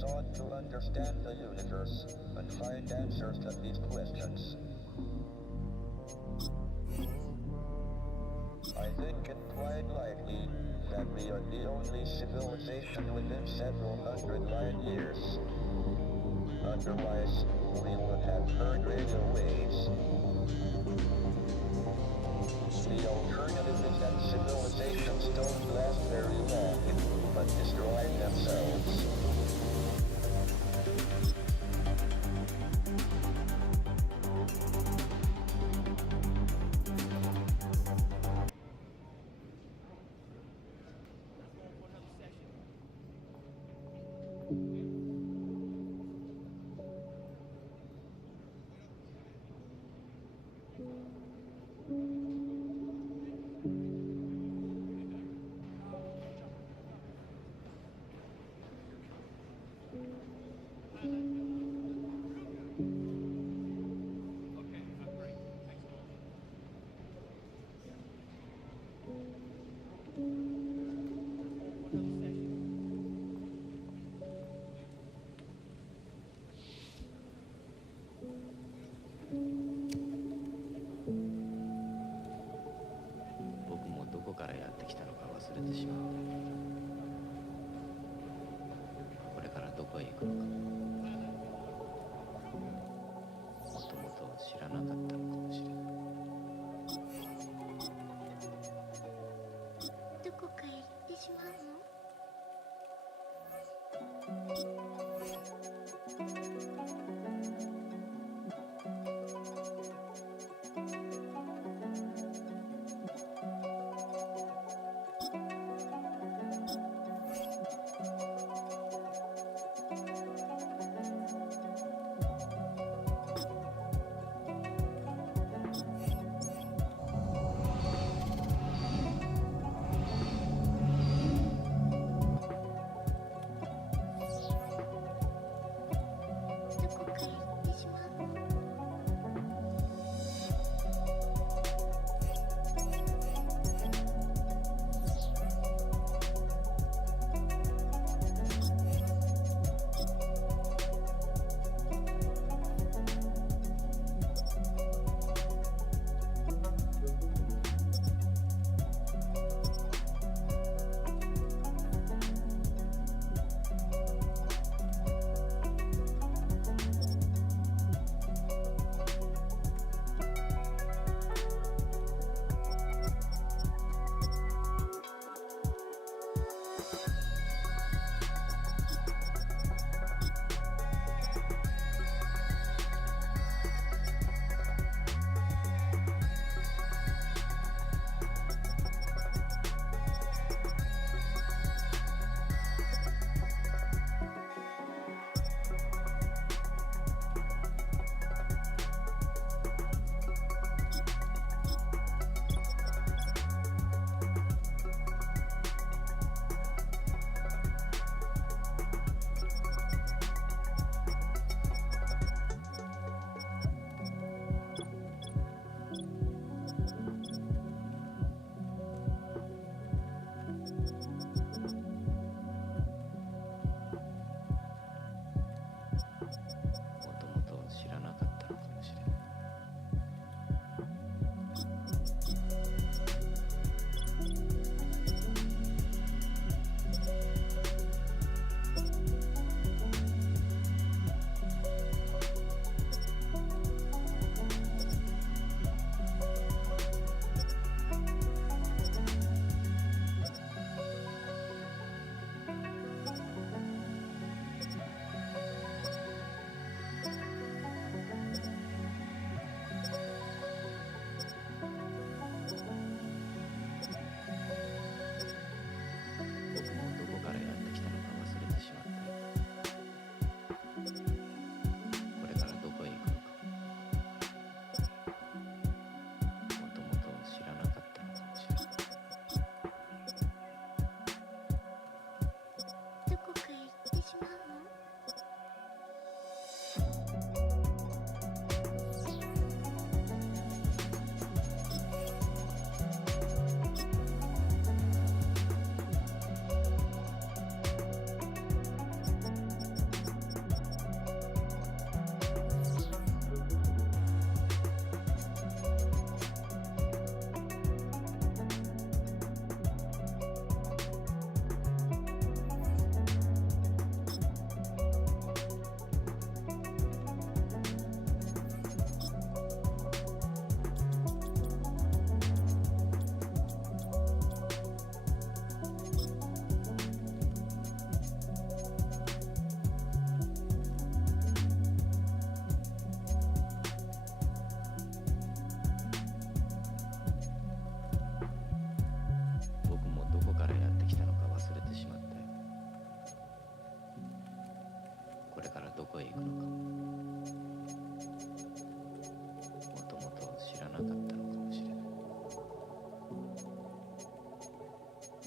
sought to understand the universe and find answers to these questions. I think it quite likely that we are the only civilization within several hundred light years. Otherwise, we would have heard radio waves. The alternative is that civilizations don't last very long, but destroy themselves.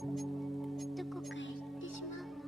どこかへ行ってしまうの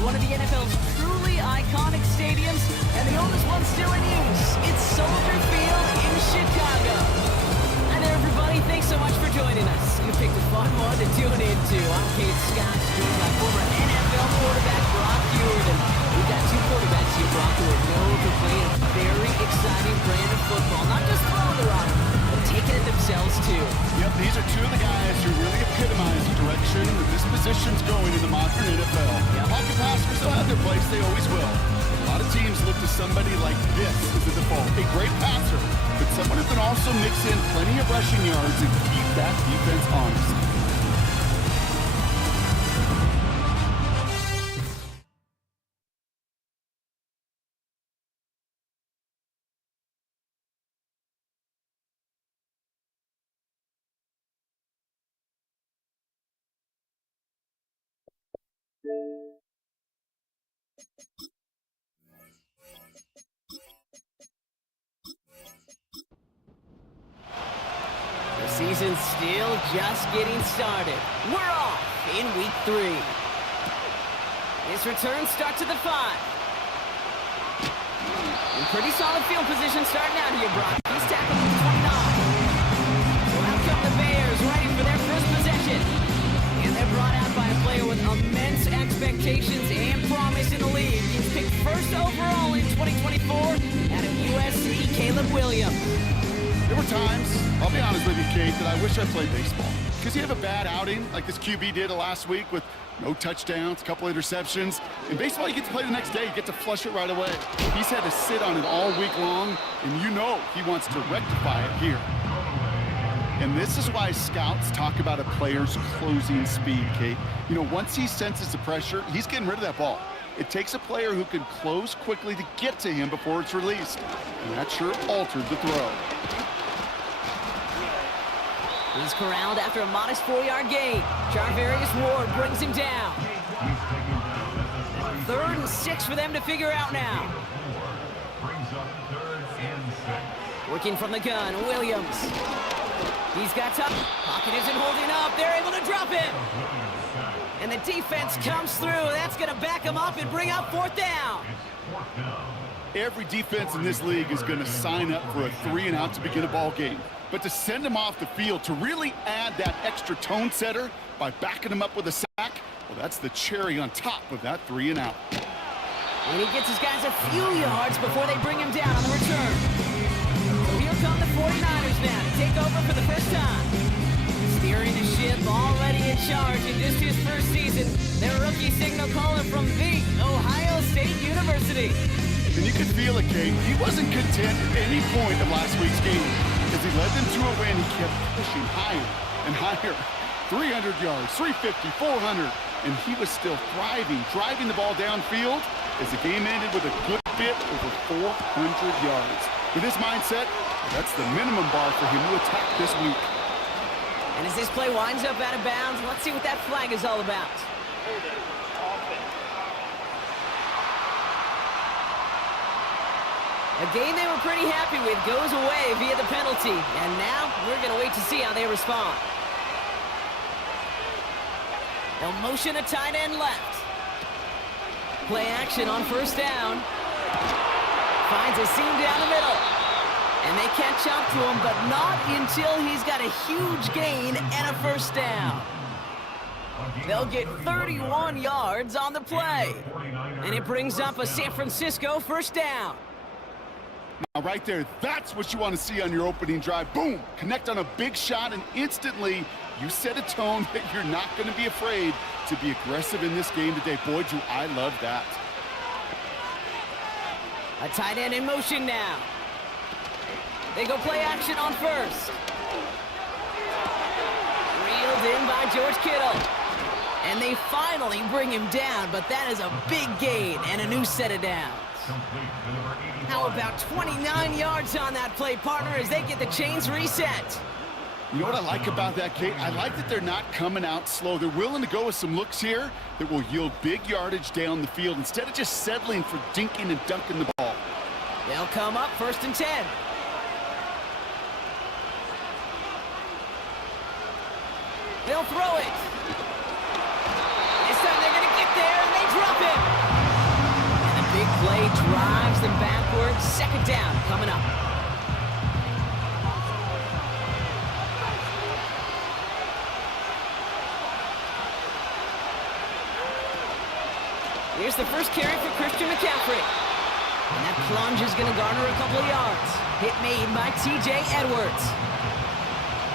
？One of the NFL's truly iconic stadiums, and the oldest one still in use. It's Soldier Field in Chicago. Hi there, everybody. Thanks so much for joining us. You picked a fun one to tune into. I'm Kate Scott, joined by former NFL quarterback Brock Jordan. We've got two quarterbacks here, Brock, who are known for playing a very exciting brand of football. Not just throwing the rock, but taking it themselves, too. Yep, these are two of the guys who really epitomize the direction that this position's going in the modern NFL. Yep. Pocket passers still have their place, they always will. A lot of teams look to somebody like this as the default. A great passer, but someone who can also mix in plenty of rushing yards and keep that defense honest. The season's still just getting started. We're off in week 3. His return starts at the 5. In pretty solid field position starting out here, Brock. He's tackled at the 29. So out come the Bears, ready for their first possession. And they're brought out by a player with immense expectations and promise in the league. He's picked first overall in 2024 out of USC, Caleb Williams. There were times, I'll be honest with you, Kate, that I wish I played baseball. Because you have a bad outing, like this QB did last week with no touchdowns, a couple interceptions. In baseball, you get to play the next day. You get to flush it right away. He's had to sit on it all week long, and you know he wants to rectify it here. And this is why scouts talk about a player's closing speed, Kate. You know, once he senses the pressure, he's getting rid of that ball. It takes a player who can close quickly to get to him before it's released. And that sure altered the throw. He's corralled after a modest 4-yard gain. Charvarius Ward brings him down. 3rd and 6 for them to figure out now. Working from the gun, Williams. He's got time. Pocket isn't holding up. They're able to drop him. And the defense comes through. That's going to back him up and bring up 4th down. Every defense in this league is going to sign up for a 3-and-out to begin a ball game. But to send them off the field, to really add that extra tone setter by backing them up with a sack, well, that's the cherry on top of that 3-and-out. And he gets his guys a few yards before they bring him down on the return. So here come the 49ers now to take over for the first time. Steering the ship, already in charge in just his first season, their rookie signal caller from the Ohio State University. And you could feel it, Kate. He wasn't content at any point of last week's game. As he led them to a win, he kept pushing higher and higher. 300 yards, 350, 400, and he was still thriving, driving the ball downfield as the game ended with a good bit over 400 yards. With this mindset, that's the minimum bar for him to attack this week. And as this play winds up out of bounds, let's see what that flag is all about. A game they were pretty happy with goes away via the penalty. And now we're going to wait to see how they respond. They'll motion a tight end left. Play action on first down. Finds a seam down the middle. And they catch up to him, but not until he's got a huge gain and a first down. They'll get 31 yards on the play. And it brings up a San Francisco first down. Now, right there, that's what you want to see on your opening drive. Boom! Connect on a big shot, and instantly you set a tone that you're not going to be afraid to be aggressive in this game today. Boy, do I love that. A tight end in motion now. They go play action on first. Reeled in by George Kittle. And they finally bring him down, but that is a big gain and a new set of downs. How about 29 yards on that play, partner, as they get the chains reset? You know what I like about that, Kate? I like that they're not coming out slow. They're willing to go with some looks here that will yield big yardage down the field instead of just settling for dinking and dunking the ball. They'll come up 1st and 10. They'll throw it. This time they're going to get there, and they drop it. And a big play drives them backwards. 2nd down coming up. Here's the first carry for Christian McCaffrey. And that plunge is going to garner a couple of yards. Hit made by T.J. Edwards.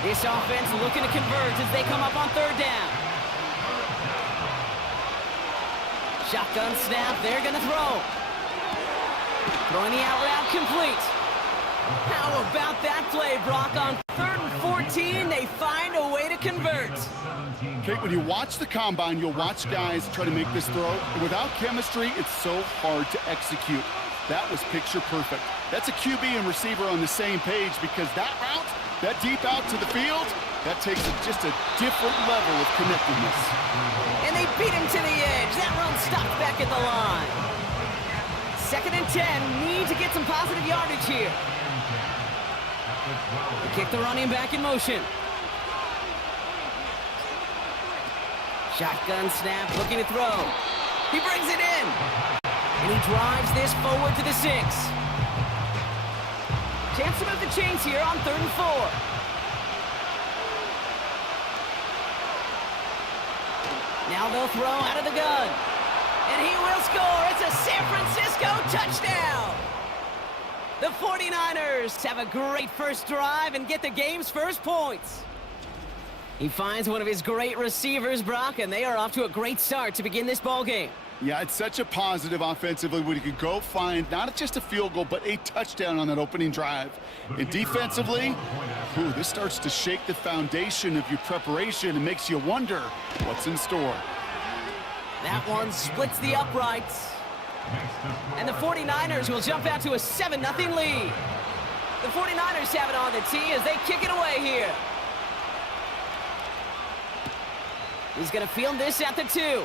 This offense looking to convert as they come up on 3rd down. Shotgun snap, they're going to throw. Throwing the out route complete. How about that play, Brock? On 3rd and 14, they find a way to convert. Kate, when you watch the combine, you'll watch guys try to make this throw. And without chemistry, it's so hard to execute. That was picture perfect. That's a QB and receiver on the same page because that route, that deep out to the field, that takes just a different level of connectedness. And they beat him to the edge. That run stopped back at the line. 2nd and 10. Need to get some positive yardage here. They kick the running back in motion. Shotgun snap, looking to throw. He brings it in. And he drives this forward to the 6. Chance to move the chains here on 3rd and 4. Now they'll throw out of the gun. And he will score. It's a San Francisco touchdown. The 49ers have a great first drive and get the game's first points. He finds one of his great receivers, Brock, and they are off to a great start to begin this ball game. Yeah, it's such a positive offensively when you could go find not just a field goal, but a touchdown on that opening drive. And defensively, this starts to shake the foundation of your preparation and makes you wonder what's in store. That one splits the uprights. And the 49ers will jump out to a 7-0 lead. The 49ers have it on the tee as they kick it away here. He's going to field this at the 2.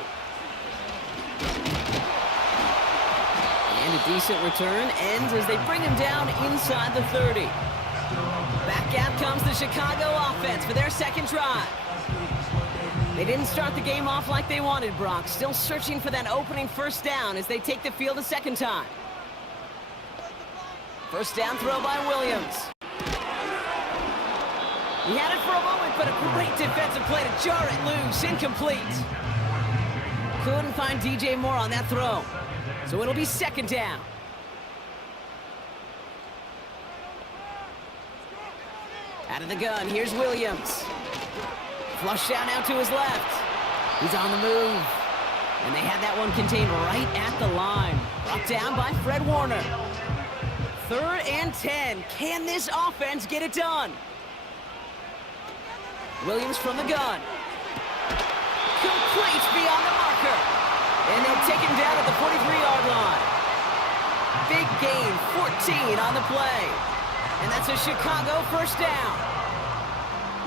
And a decent return ends as they bring him down inside the 30. Back out comes the Chicago offense for their second drive. They didn't start the game off like they wanted, Brock. Still searching for that opening first down as they take the field a second time. First down throw by Williams. He had it for a moment, but a great defensive play to jar it loose. Incomplete. Couldn't find DJ Moore on that throw. So it'll be second down. Out of the gun, here's Williams. Flush down out to his left. He's on the move. And they had that one contained right at the line. Brought down by Fred Warner. 3rd and 10. Can this offense get it done? Williams from the gun. Complete beyond the marker. And they'll take him down at the 43-yard line. Big gain, 14 on the play. And that's a Chicago first down.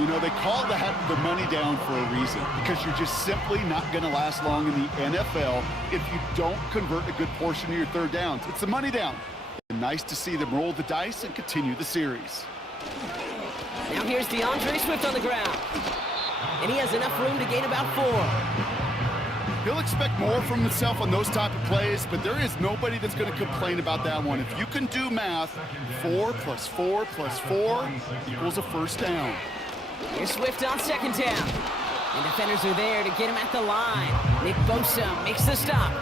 You know, they call that the money down for a reason, because you're just simply not going to last long in the NFL if you don't convert a good portion of your third downs. It's the money down. And nice to see them roll the dice and continue the series. Now here's DeAndre Swift on the ground. And he has enough room to gain about 4. He'll expect more from himself on those type of plays, but there is nobody that's going to complain about that one. If you can do math, 4 + 4 + 4 equals a first down. Here's Swift on second down. And defenders are there to get him at the line. Nick Bosa makes the stop.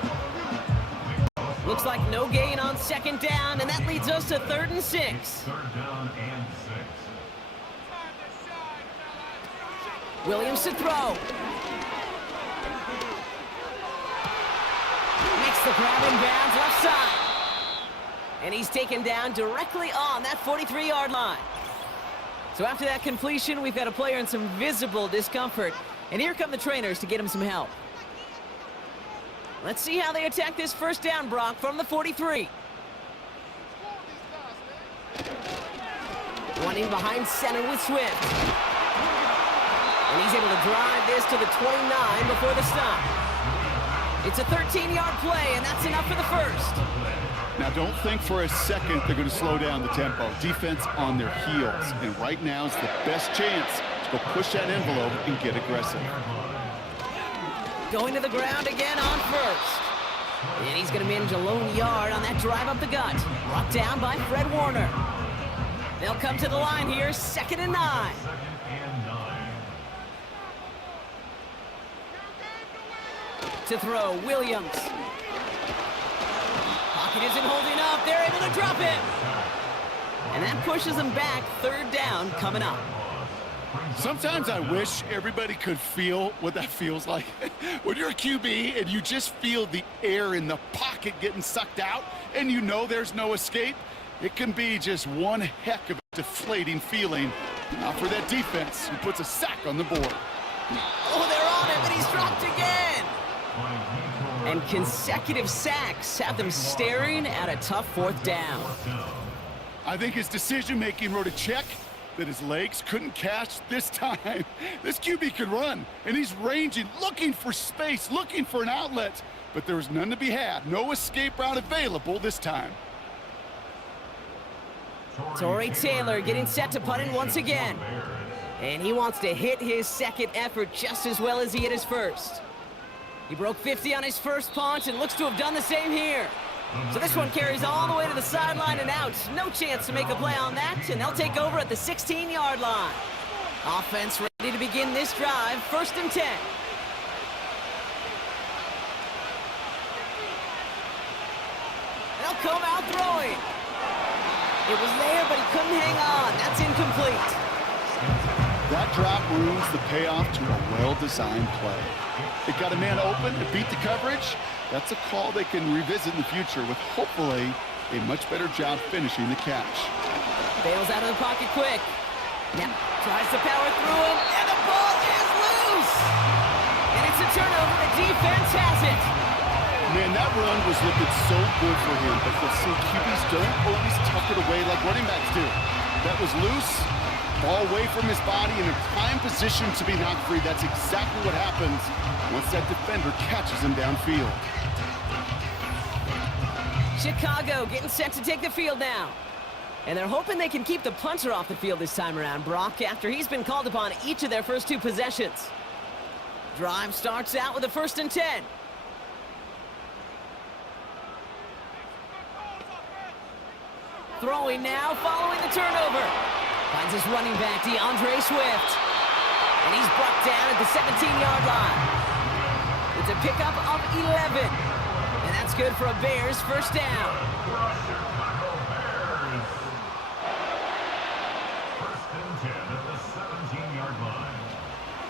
Looks like no gain on second down, and that leads us to 3rd and 6. Williams to throw. Makes the grab in bounds left side. And he's taken down directly on that 43-yard line. So after that completion, we've got a player in some visible discomfort. And here come the trainers to get him some help. Let's see how they attack this first down, Brock, from the 43. Running behind center with Swift. And he's able to drive this to the 29 before the stop. It's a 13-yard play, and that's enough for the first. Now, don't think for a second they're going to slow down the tempo. Defense on their heels. And right now is the best chance to go push that envelope and get aggressive. Going to the ground again on first. And he's going to manage a lone yard on that drive up the gut. Brought down by Fred Warner. They'll come to the line here, 2nd and 9. To throw, Williams. Pocket isn't holding up. They're able to drop him. And that pushes them back. 3rd down coming up. Sometimes I wish everybody could feel what that feels like. When you're a QB and you just feel the air in the pocket getting sucked out and you know there's no escape, it can be just one heck of a deflating feeling. Now for that defense who puts a sack on the board. Oh, they're on him, and he's dropped again. And consecutive sacks have them staring at a tough 4th down. I think his decision-making wrote a check that his legs couldn't catch this time. This QB can run, and he's ranging, looking for space, looking for an outlet. But there was none to be had. No escape route available this time. Torrey Taylor getting set to punt in once again. And he wants to hit his second effort just as well as he hit his first. He broke 50 on his first punt and looks to have done the same here. So this one carries all the way to the sideline and out. No chance to make a play on that, and they'll take over at the 16-yard line. Offense ready to begin this drive, 1st and 10. They'll come out throwing. It was there, but he couldn't hang on. That's incomplete. That drop ruins the payoff to a well-designed play. It got a man open to beat the coverage. That's a call they can revisit in the future with hopefully a much better job finishing the catch. Bails out of the pocket quick. Now tries to power through him, and the ball is loose. And it's a turnover. The defense has it. Man, that run was looking so good for him, but you'll see QBs don't always tuck it away like running backs do. That was loose. Ball away from his body in a prime position to be knocked free. That's exactly what happens once that defender catches him downfield. Chicago getting set to take the field now. And they're hoping they can keep the punter off the field this time around, Brock, after he's been called upon each of their first 2 possessions. Drive starts out with a 1st and 10. Throwing now, following the turnover. Finds his running back, DeAndre Swift. And he's brought down at the 17-yard line. It's a pickup of 11. And that's good for a Bears 1st down.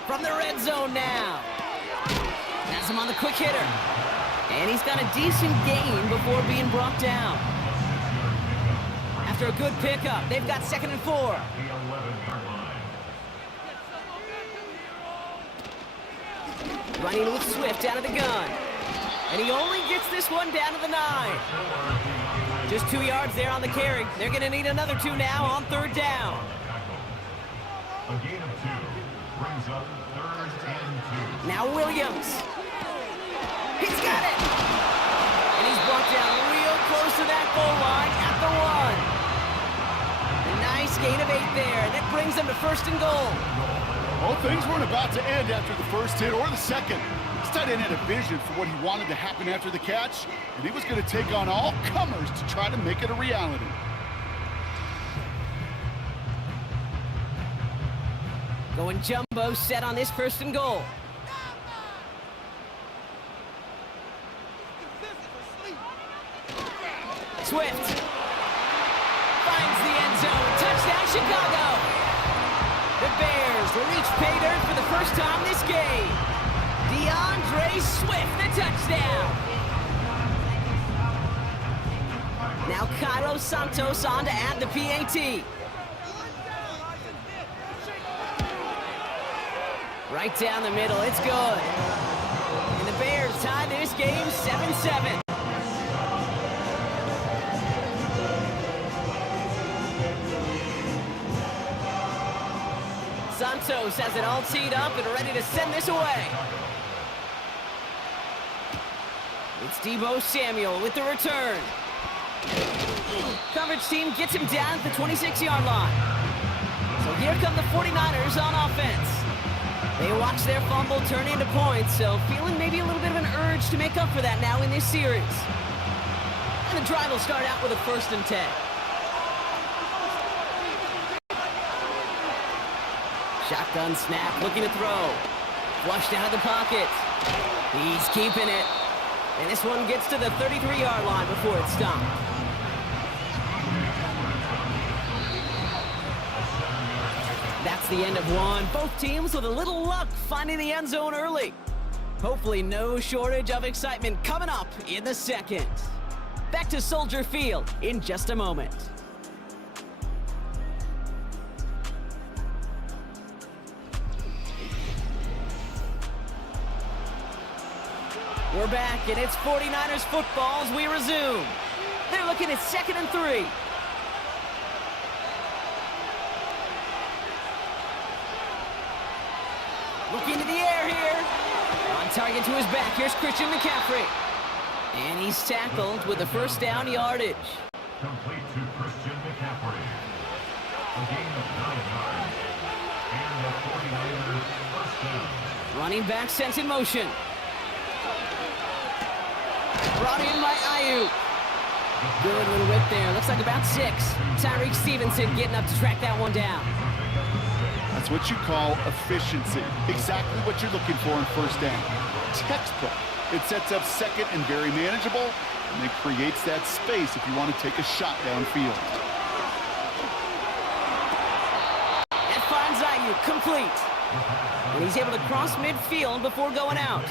From the red zone now. Has him on the quick hitter. And he's got a decent gain before being brought down. After a good pickup, they've got 2nd and 4. Running with Swift out of the gun. And he only gets this one down to the 9. Just 2 yards there on the carry. They're going to need another 2 now on 3rd down. A gain of 2 brings up 3rd and 2. Now Williams. He's got it. And he's brought down real close to that goal line at the 1. A nice gain of 8 there. That brings them to 1st and goal. Well, things weren't about to end after the first hit or the second. This tight end had a vision for what he wanted to happen after the catch, and he was going to take on all comers to try to make it a reality. Going jumbo set on this 1st and goal. Swift finds the end zone. Touchdown, Chicago. The Bears reach pay dirt for the first time this game. DeAndre Swift, the touchdown. Now Cairo Santos on to add the PAT. Right down the middle, it's good. And the Bears tie this game 7-7. Santos has it all teed up and ready to send this away. It's Deebo Samuel with the return. Coverage team gets him down at the 26-yard line. So here come the 49ers on offense. They watch their fumble turn into points, so feeling maybe a little bit of an urge to make up for that now in this series. And the drive will start out with a 1st and 10. Shotgun snap, looking to throw. Flushed out of the pocket. He's keeping it. And this one gets to the 33-yard line before it's stopped. That's the end of one. Both teams with a little luck finding the end zone early. Hopefully no shortage of excitement coming up in the second. Back to Soldier Field in just a moment. We're back, and it's 49ers football as we resume. They're looking at 2nd and 3. Looking to the air here. On target to his back. Here's Christian McCaffrey. And he's tackled with a 1st down yardage. Complete to Christian McCaffrey. A gain of 9 yards. And the 49ers 1st down. Running back sent in motion. Brought in by Ayuk. Good little whip there. Looks like about 6. Tyreek Stevenson getting up to track that one down. That's what you call efficiency. Exactly what you're looking for in 1st down. Textbook. It sets up 2nd and very manageable, and it creates that space if you want to take a shot downfield. That finds Ayuk complete. And he's able to cross midfield before going out.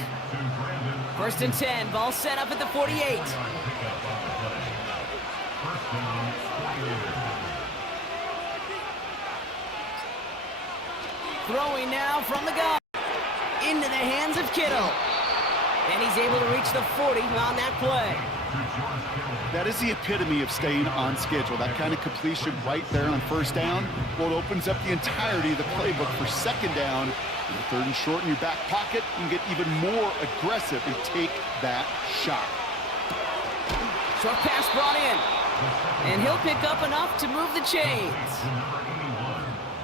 1st and 10, ball set up at the 48. Throwing now from the gun. Into the hands of Kittle. And he's able to reach the 40 on that play. That is the epitome of staying on schedule. That kind of completion right there on 1st down. Well, it opens up the entirety of the playbook for 2nd down. And 3rd and short in your back pocket, you can get even more aggressive and take that shot. Short pass brought in. And he'll pick up enough to move the chains.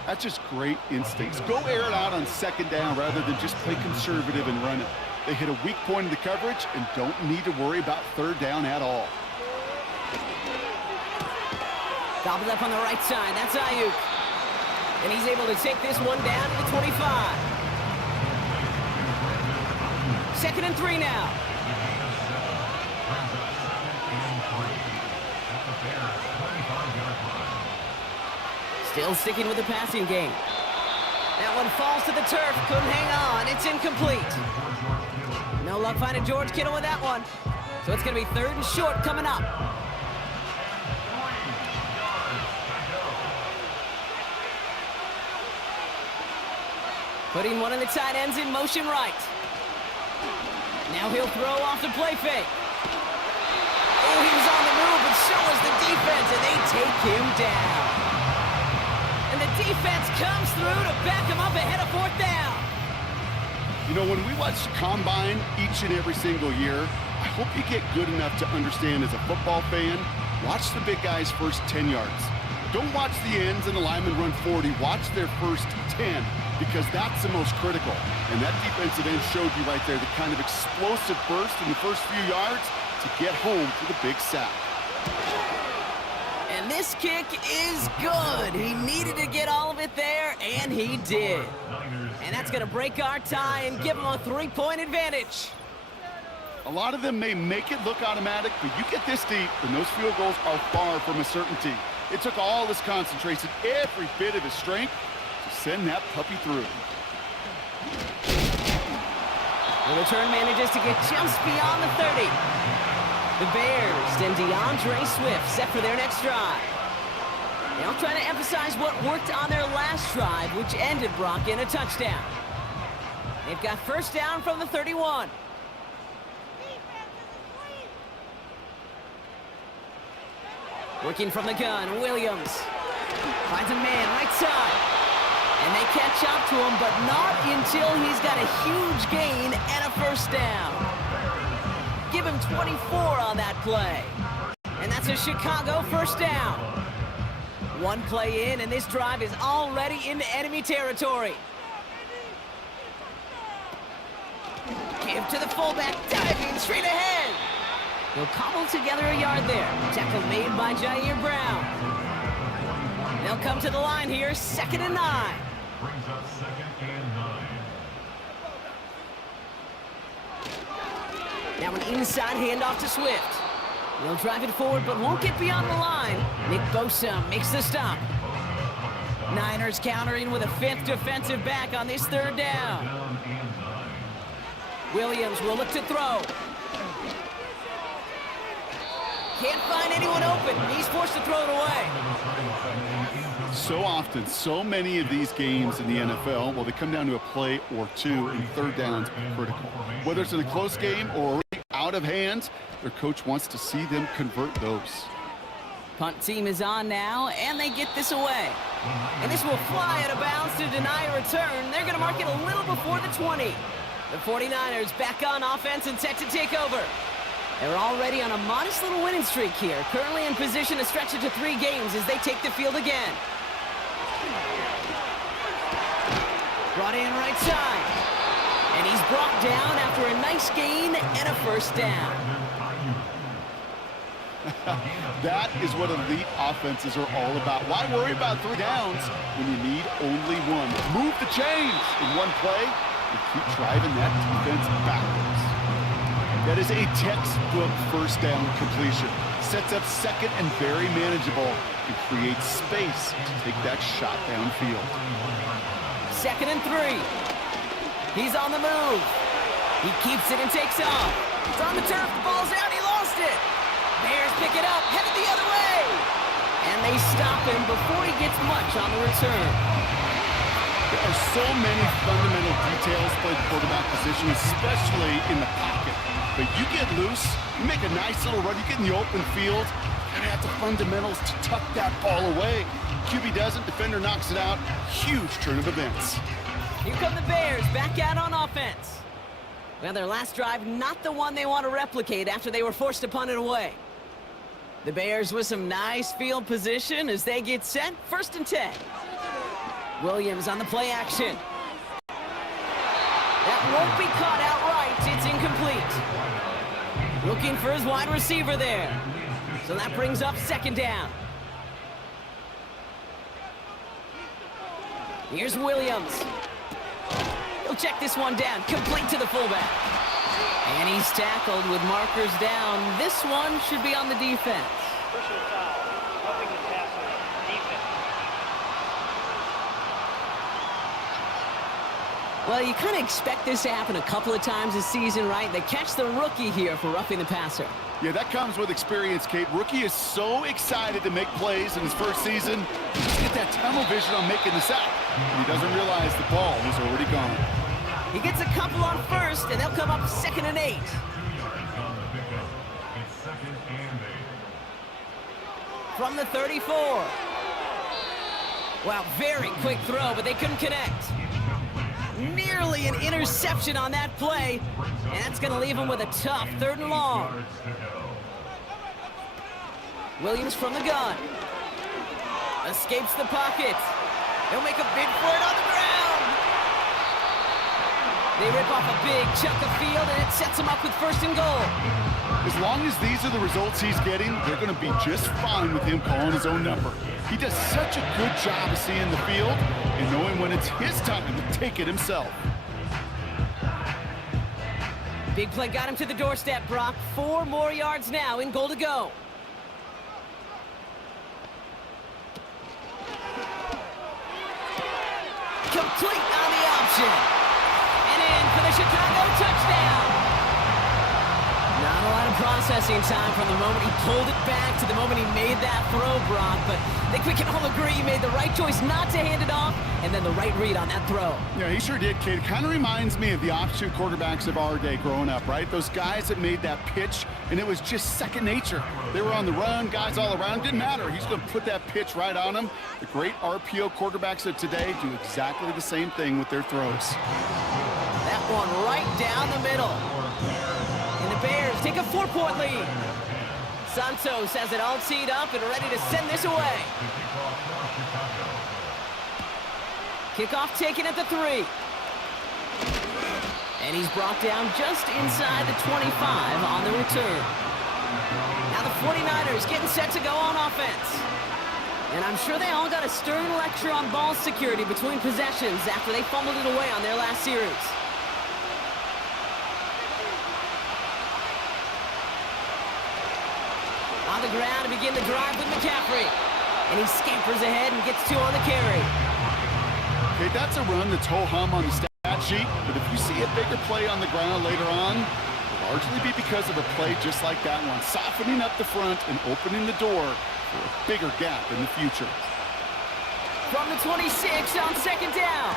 That's just great instincts. Go air it out on second down rather than just play conservative and run it. They hit a weak point in the coverage and don't need to worry about third down at all. Gobbled up on the right side. That's Ayuk. And he's able to take this one down to the 25. 2nd and 3 now. Still sticking with the passing game. That one falls to the turf. Couldn't hang on. It's incomplete. No luck finding George Kittle with that one. So it's going to be 3rd and short coming up. Putting one of the tight ends in motion right. Now he'll throw off the play fake. Oh, he was on the move, but so was the defense, and they take him down. And the defense comes through to back him up ahead of 4th down. You know, when we watch the Combine each and every single year, I hope you get good enough to understand as a football fan, watch the big guys' first 10 yards. Don't watch the ends and the linemen run 40. Watch their first 10, because that's the most critical. And that defensive end showed you right there the kind of explosive burst in the first few yards to get home for the big sack. And this kick is good. He needed to get all of it there, and he did. And that's going to break our tie and give him a 3-point advantage. A lot of them may make it look automatic, but you get this deep, and those field goals are far from a certainty. It took all his concentration, every bit of his strength, to send that puppy through. The return manages to get just beyond the 30. The Bears and DeAndre Swift set for their next drive. They'll try to emphasize what worked on their last drive, which ended Brock in a touchdown. They've got 1st down from the 31. Working from the gun, Williams finds a man right side. And they catch up to him, but not until he's got a huge gain and a 1st down. Give him 24 on that play. And that's a Chicago 1st down. One play in, and this drive is already into enemy territory. Give to the fullback, diving straight ahead. He'll cobble together a yard there. Tackle made by Jair Brown. They'll come to the line here, 2nd and 9. Brings up 2nd and 9. Now an inside handoff to Swift. He'll drive it forward, but won't get beyond the line. Nick Bosa makes the stop. Niners countering with a 5th defensive back on this 3rd down. Williams will look to throw. Can't find anyone open. He's forced to throw it away. So often, so many of these games in the NFL, well, they come down to a play or two, and 3rd downs are critical. Whether it's in a close game or out of hand, their coach wants to see them convert those. Punt team is on now, and they get this away. And this will fly out of bounds to deny a return. They're going to mark it a little before the 20. The 49ers back on offense and set to take over. They're already on a modest little winning streak here, currently in position to stretch it to 3 games as they take the field again. Brought in right side. And he's brought down after a nice gain and a 1st down. That is what elite offenses are all about. Why worry about 3 downs when you need only one? Move the chains in one play and keep driving that defense backwards. That is a textbook 1st down completion. Sets up 2nd and very manageable and creates space to take that shot downfield. 2nd and 3. He's on the move. He keeps it and takes off. It's on the turf. The ball's out. He lost it. Bears pick it up, headed the other way. And they stop him before he gets much on the return. There are so many fundamental details played the quarterback position, especially in the pocket. But you get loose, you make a nice little run, you get in the open field, and have the fundamentals to tuck that ball away. QB doesn't, defender knocks it out. Huge turn of events. Here come the Bears, back out on offense. Well, their last drive, not the one they want to replicate after they were forced to punt it away. The Bears with some nice field position as they get set, 1st and 10. Williams on the play action. That won't be caught outright. It's incomplete. Looking for his wide receiver there. So that brings up second down. Here's Williams. He'll check this one down, complete to the fullback. And he's tackled with markers down. This one should be on the defense. Personal foul, roughing the passer, defense. Well, you kind of expect this to happen a couple of times this season, right? They catch the rookie here for roughing the passer. Yeah, that comes with experience, Kate. Rookie is so excited to make plays in his first season. Just get that tunnel vision on making the sack. And he doesn't realize the ball is already gone. He gets a couple on first, and they'll come up 2nd and 8. 2 yards on the pickup. It's 2nd and 8. From the 34. Wow, very quick throw, but they couldn't connect. Nearly an interception on that play, and that's going to leave him with a tough 3rd and long. Williams from the gun. Escapes the pocket. He'll make a bid for it on the ground. They rip off a big chunk of field, and it sets him up with 1st and goal. As long as these are the results he's getting, they're going to be just fine with him calling his own number. He does such a good job of seeing the field and knowing when it's his time to take it himself. Big play got him to the doorstep, Brock. 4 more yards now in goal to go. Complete on the option. And in for the Chicago touchdown. Not a lot of processing time from the moment he pulled it back to the moment he made that throw, Brock. But I think we can all agree he made the right choice not to hand it off and then the right read on that throw. Yeah, he sure did, Kate. It kind of reminds me of the option quarterbacks of our day growing up, right? Those guys that made that pitch, and it was just second nature. They were on the run, guys all around. Didn't matter. He's going to put that pitch right on them. The great RPO quarterbacks of today do exactly the same thing with their throws. That one right down the middle. And the Bears take a 4-point lead. Santos has it all teed up and ready to send this away. Kickoff taken at the 3. And he's brought down just inside the 25 on the return. Now the 49ers getting set to go on offense. And I'm sure they all got a stern lecture on ball security between possessions after they fumbled it away on their last series. On the ground to begin the drive with McCaffrey. And he scampers ahead and gets 2 on the carry. Okay, that's a run that's ho-hum on the stat sheet, but if you see a bigger play on the ground later on, it'll largely be because of a play just like that one, softening up the front and opening the door for a bigger gap in the future. From the 26 on 2nd down.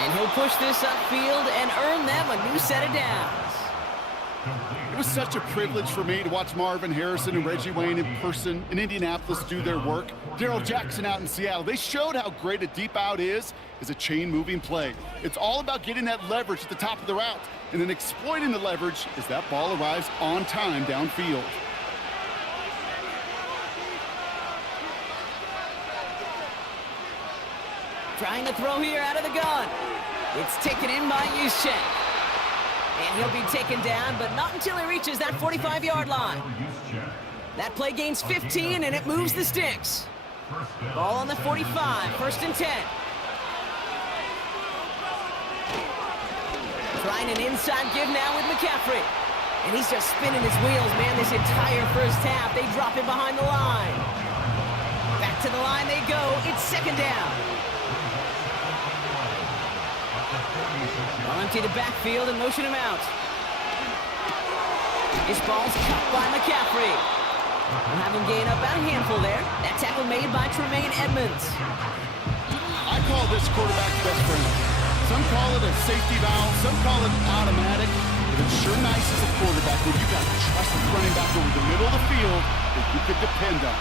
And he'll push this upfield and earn them a new set of downs. It was such a privilege for me to watch Marvin Harrison and Reggie Wayne in person in Indianapolis do their work. Darrell Jackson out in Seattle. They showed how great a deep out is as a chain-moving play. It's all about getting that leverage at the top of the route and then exploiting the leverage as that ball arrives on time downfield. Trying to throw here out of the gun. It's taken in by Juszczyk. And he'll be taken down, but not until he reaches that 45-yard line. That play gains 15, and it moves the sticks. Ball on the 45, 1st and 10. Trying an inside give now with McCaffrey. And he's just spinning his wheels, man, this entire first half. They drop him behind the line. Back to the line they go. It's 2nd down. They'll empty the backfield and motion him out. His ball's cut by McCaffrey. We'll have him gain up about a handful there. That tackle made by Tremaine Edmonds. I call this quarterback's best friend. Some call it a safety valve, some call it automatic, but it's sure nice as a quarterback when you got a trusted running back over the middle of the field that you could depend on.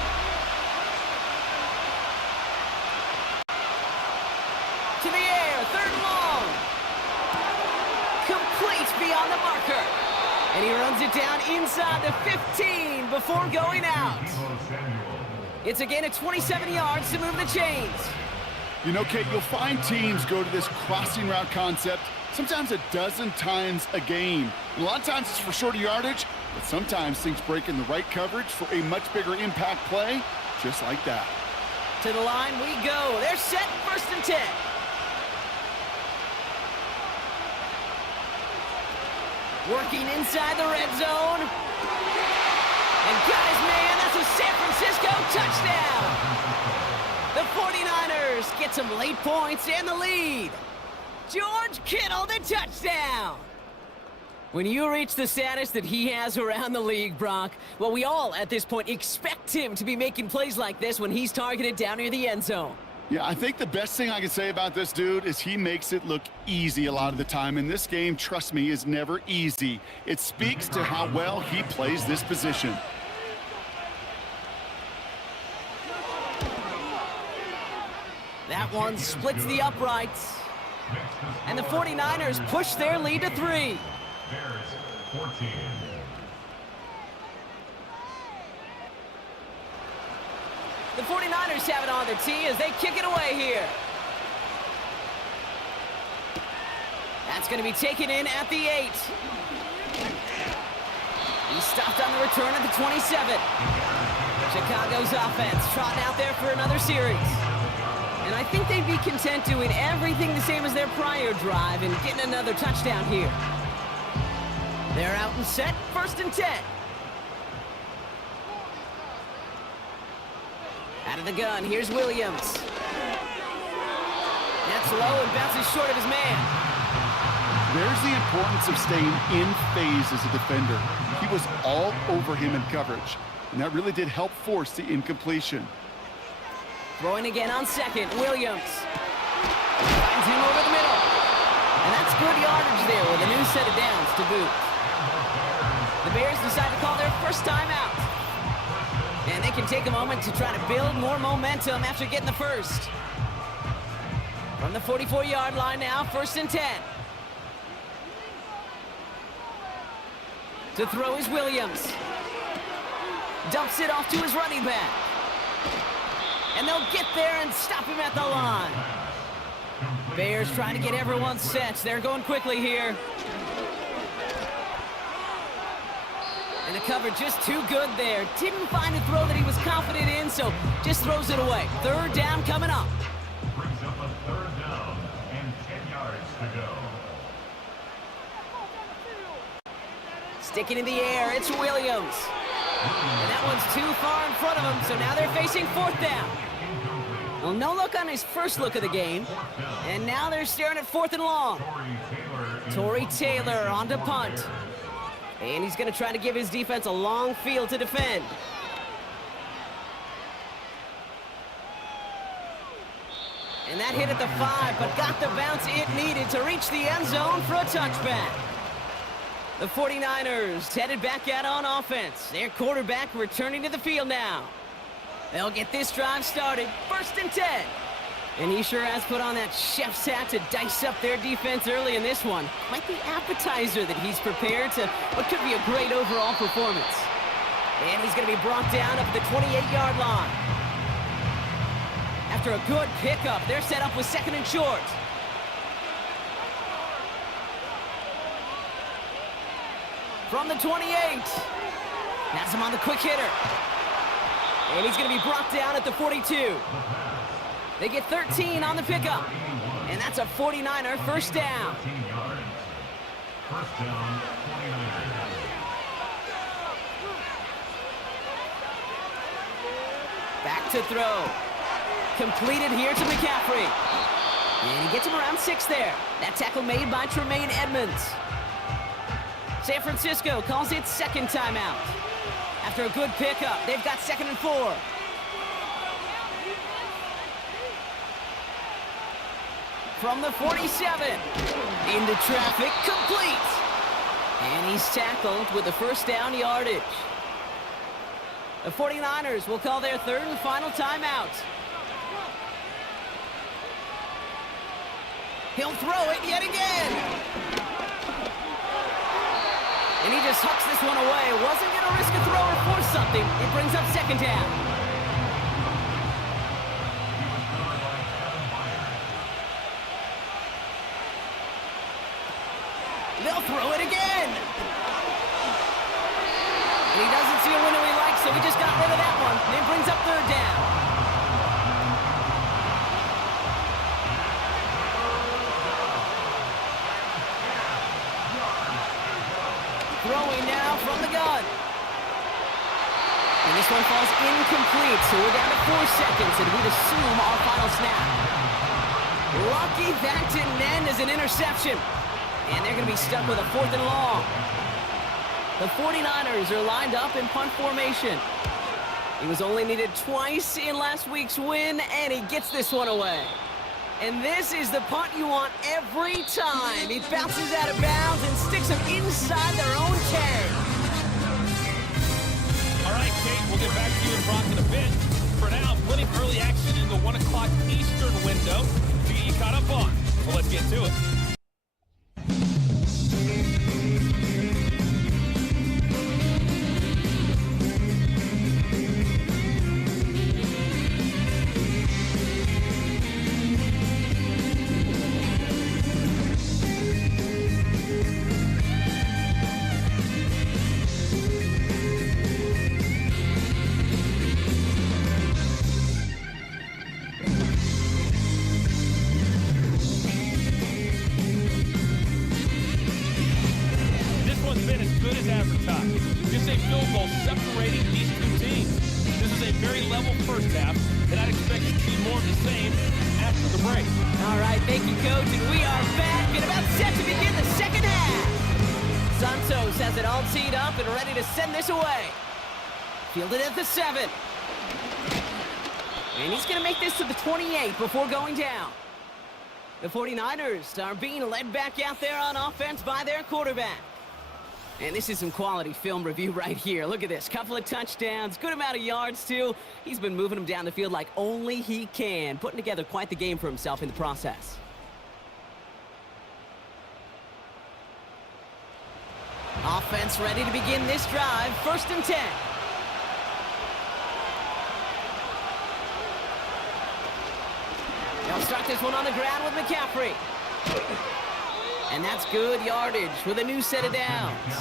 To the air, 3rd and long. Complete beyond the marker. And he runs it down inside the 15 before going out. It's a gain of 27 yards to move the chains. You know, Kate, you'll find teams go to this crossing route concept sometimes a dozen times a game. And a lot of times it's for shorter yardage, but sometimes things break in the right coverage for a much bigger impact play, just like that. To the line we go. They're set, 1st and 10. Working inside the red zone. And got his man. That's a San Francisco touchdown. The 49ers get some late points and the lead. George Kittle, the touchdown. When you reach the status that he has around the league, Brock, well, we all at this point expect him to be making plays like this when he's targeted down near the end zone. Yeah, I think the best thing I can say about this dude is he makes it look easy a lot of the time. And this game, trust me, is never easy. It speaks to how well he plays this position. That one splits the uprights. And the 49ers push their lead to 3. Bears 14. The 49ers have it on their tee as they kick it away here. That's going to be taken in at the 8. He's stopped on the return at the 27. Chicago's offense trotting out there for another series. And I think they'd be content doing everything the same as their prior drive and getting another touchdown here. They're out and set, 1st and 10. Out of the gun, here's Williams. That's low and bounces short of his man. There's the importance of staying in phase as a defender. He was all over him in coverage, and that really did help force the incompletion. Throwing again on 2nd, Williams. Finds him over the middle. And that's good yardage there with a new set of downs to boot. The Bears decide to call their first timeout. And they can take a moment to try to build more momentum after getting the first. From the 44-yard line now, 1st and 10. To throw is Williams. Dumps it off to his running back. And they'll get there and stop him at the line. Bears trying to get everyone set. They're going quickly here. And the cover just too good there. Didn't find a throw that he was confident in, so just throws it away. 3rd down coming up. Brings up a 3rd down and 10 yards to go. Sticking in the air, it's Williams. And that one's too far in front of him, so now they're facing 4th down. Well, no look on his first look of the game. And now they're staring at 4th and long. Torrey Taylor on to punt. And he's going to try to give his defense a long field to defend. And that hit at the 5, but got the bounce it needed to reach the end zone for a touchback. The 49ers headed back out on offense. Their quarterback returning to the field now. They'll get this drive started, 1st and 10. And he sure has put on that chef's hat to dice up their defense early in this one. Quite the appetizer that he's prepared to what could be a great overall performance. And he's going to be brought down up at the 28-yard line. After a good pickup, they're set up with 2nd and short. From the 28. Has him on the quick hitter. And he's going to be brought down at the 42. They get 13 on the pickup. And that's a 49er 1st down. 13 yards. 1st down, 49ers. Back to throw. Completed here to McCaffrey. And he gets him around 6 there. That tackle made by Tremaine Edmonds. San Francisco calls it 2nd timeout. After a good pickup, they've got 2nd and 4. From the 47. Into traffic, complete. And he's tackled with the 1st down yardage. The 49ers will call their 3rd and final timeout. He'll throw it yet again. And he just hucks this one away. Wasn't going to risk a throw or force something. It brings up 2nd down. this one falls incomplete, so we're down to 4 seconds, and we'd assume our final snap. Lucky that didn't end as an interception. And they're going to be stuck with a 4th and long. The 49ers are lined up in punt formation. He was only needed twice in last week's win, and he gets this one away. And this is the punt you want every time. He bounces out of bounds and sticks them inside their own 10. All right, Kate, we'll get back to you and Brock in a bit. For now, plenty of early action in the 1 o'clock Eastern window to get you caught up on. Well, let's get to it. Has it all teed up and ready to send this away. Fielded at the 7. And he's going to make this to the 28 before going down. The 49ers are being led back out there on offense by their quarterback. And this is some quality film review right here. Look at this. Couple of touchdowns. Good amount of yards, too. He's been moving them down the field like only he can. Putting together quite the game for himself in the process. Offense ready to begin this drive. 1st and 10. They'll start this one on the ground with McCaffrey. And that's good yardage with a new set of downs.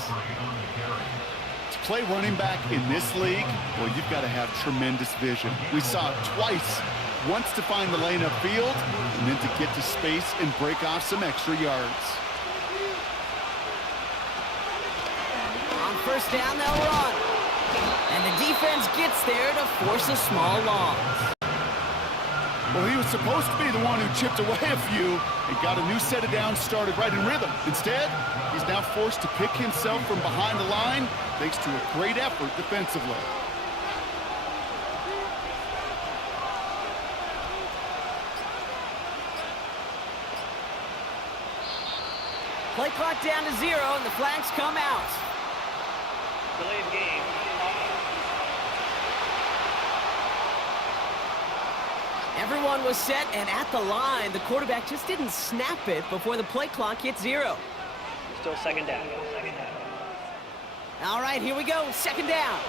To play running back in this league, well, you've got to have tremendous vision. We saw it twice. Once to find the lane upfield, and then to get to space and break off some extra yards. On 1st down, they'll run. And the defense gets there to force a small loss. Well, he was supposed to be the one who chipped away a few and got a new set of downs started right in rhythm. Instead, he's now forced to pick himself from behind the line thanks to a great effort defensively. Play clock down to 0, and the flags come out. Delayed game. Everyone was set and at the line. The quarterback just didn't snap it before the play clock hit 0. Still 2nd down. All right, here we go. 2nd down.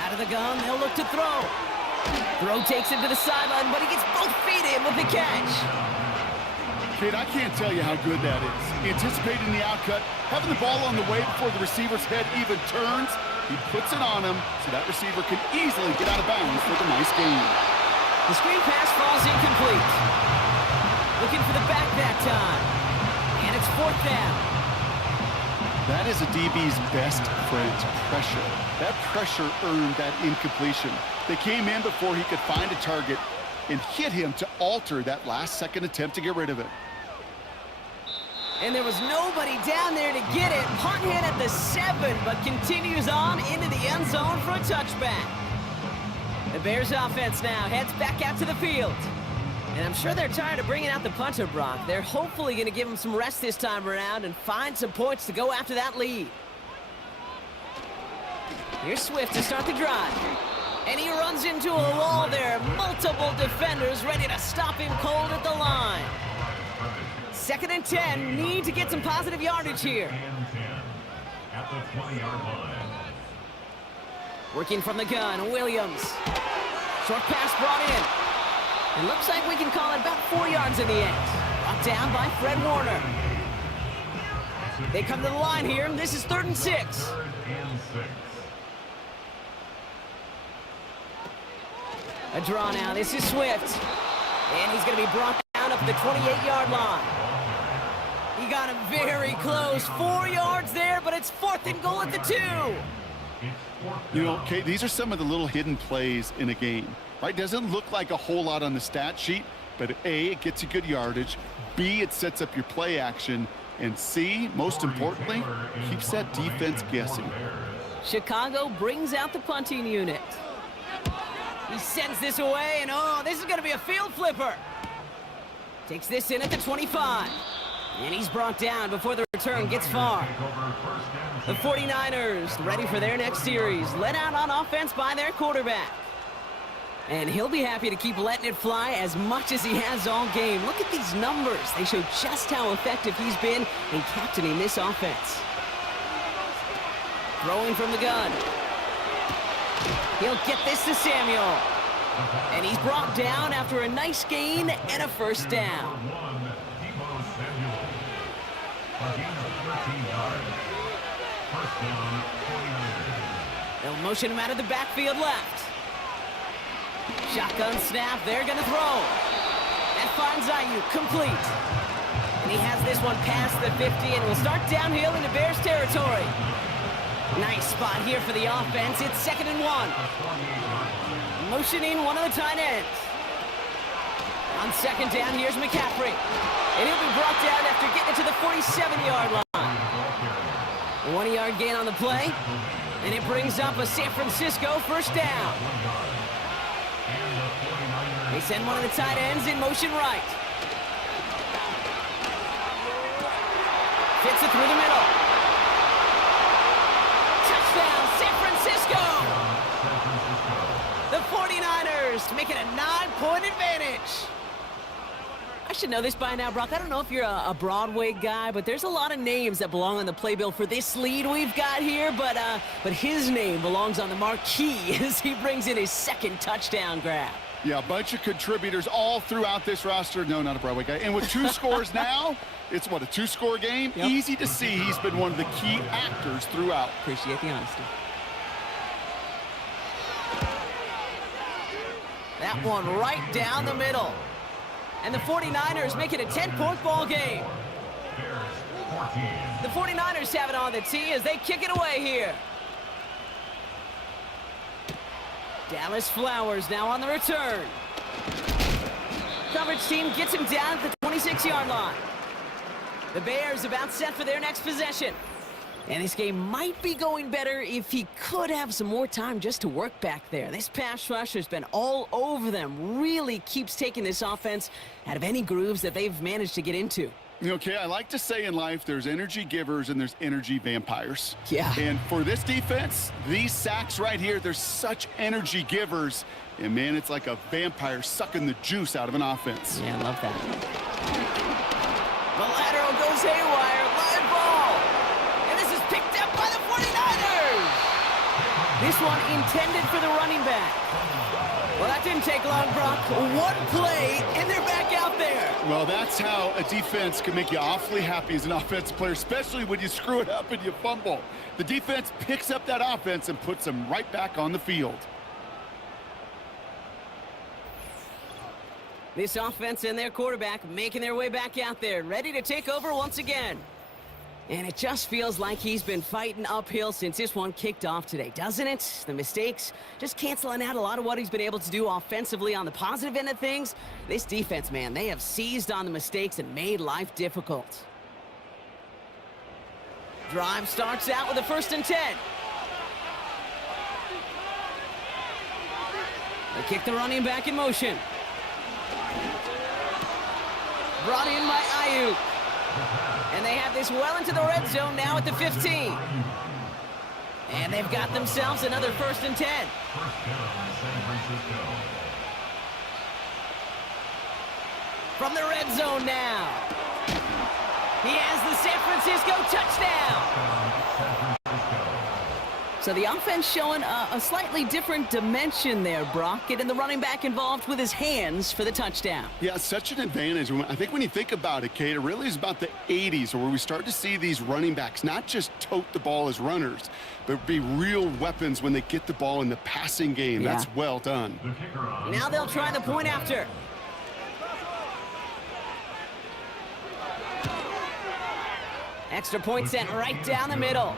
Out of the gun, they'll look to throw. Throw takes him to the sideline, but he gets both feet in with the catch. Kid, I can't tell you how good that is. Anticipating the outcut, having the ball on the way before the receiver's head even turns, he puts it on him so that receiver can easily get out of bounds with a nice gain. The screen pass falls incomplete. Looking for the back that time. And it's 4th down. That is a DB's best friend, pressure. That pressure earned that incompletion. They came in before he could find a target and hit him to alter that last-second attempt to get rid of it. And there was nobody down there to get it. Punt hit at the 7, but continues on into the end zone for a touchback. The Bears offense now heads back out to the field. And I'm sure they're tired of bringing out the punter, Brock. They're hopefully going to give him some rest this time around and find some points to go after that lead. Here's Swift to start the drive. And he runs into a wall there. Multiple defenders ready to stop him cold at the line. 2nd and 10. Need to get some positive yardage here. At the 20-yard line. Working from the gun, Williams. Short pass brought in. It looks like we can call it about 4 yards in the end. Brought down by Fred Warner. They come to the line here. This is 3rd and 6. 3rd and 6. A draw now. This is Swift. And he's going to be brought down up the 28-yard line. He got him very close. 4 yards there, but it's 4th and goal at the 2. You know, Kate, these are some of the little hidden plays in a game, right? Doesn't look like a whole lot on the stat sheet, but A, it gets you good yardage. B, it sets up your play action. And C, most importantly, keeps that defense guessing. Chicago brings out the punting unit. He sends this away, and oh, this is going to be a field flipper. Takes this in at the 25. And he's brought down before the return gets far. The 49ers ready for their next series, led out on offense by their quarterback. And he'll be happy to keep letting it fly as much as he has all game. Look at these numbers. They show just how effective he's been in captaining this offense. Throwing from the gun. He'll get this to Samuel. And he's brought down after a nice gain and a first down. They'll motion him out of the backfield left. Shotgun snap, they're gonna throw. That finds Ayuk, complete. And he has this one past the 50 and will start downhill into Bears territory. Nice spot here for the offense. It's 2nd and 1. Motioning one of the tight ends. On 2nd down, here's McCaffrey. And he'll be brought down after getting it to the 47-yard line. A 1-yard gain on the play. And it brings up a San Francisco first down. They send one of the tight ends in motion right. Fits it through the middle. Touchdown, San Francisco! The 49ers make it a 9-point advantage. I should know this by now, Brock. I don't know if you're a Broadway guy, but there's a lot of names that belong on the playbill for this lead we've got here, but his name belongs on the marquee as he brings in his 2nd touchdown grab. Yeah, a bunch of contributors all throughout this roster. No, not a Broadway guy. And with 2 scores now, it's what, a 2-score game? Yep. Easy to see he's been one of the key actors throughout. Appreciate the honesty. That one right down the middle. And the 49ers make it a 10-point ball game. The 49ers have it on the tee as they kick it away here. Dallas Flowers now on the return. Coverage team gets him down at the 26-yard line. The Bears about set for their next possession. And this game might be going better if he could have some more time just to work back there. This pass rush has been all over them. Really keeps taking this offense out of any grooves that they've managed to get into. Okay, I like to say in life there's energy givers and there's energy vampires. Yeah. And for this defense, these sacks right here, they're such energy givers. And, man, it's like a vampire sucking the juice out of an offense. Yeah, I love that. The lateral goes haywire. Live ball. And this is picked up by the 49ers. This one intended for the running back. Well, that didn't take long, Brock. One play, and they're back out there. Well, that's how a defense can make you awfully happy as an offensive player, especially when you screw it up and you fumble. The defense picks up that offense and puts them right back on the field. This offense and their quarterback making their way back out there, ready to take over once again. And it just feels like he's been fighting uphill since this one kicked off today, doesn't it? The mistakes just canceling out a lot of what he's been able to do offensively on the positive end of things. This defense, man, they have seized on the mistakes and made life difficult. Drive starts out with a 1st and 10. They kick the running back in motion. Brought in by Ayuk. And they have this well into the red zone now at the 15. And they've got themselves another 1st and 10. From the red zone now. He has the San Francisco touchdown. So the offense showing a slightly different dimension there, Brock. Getting the running back involved with his hands for the touchdown. Yeah, such an advantage. I think when you think about it, Kate, it really is about the 80s where we start to see these running backs not just tote the ball as runners, but be real weapons when they get the ball in the passing game. Yeah. That's well done. Now they'll try the point after. Extra point sent right down the middle.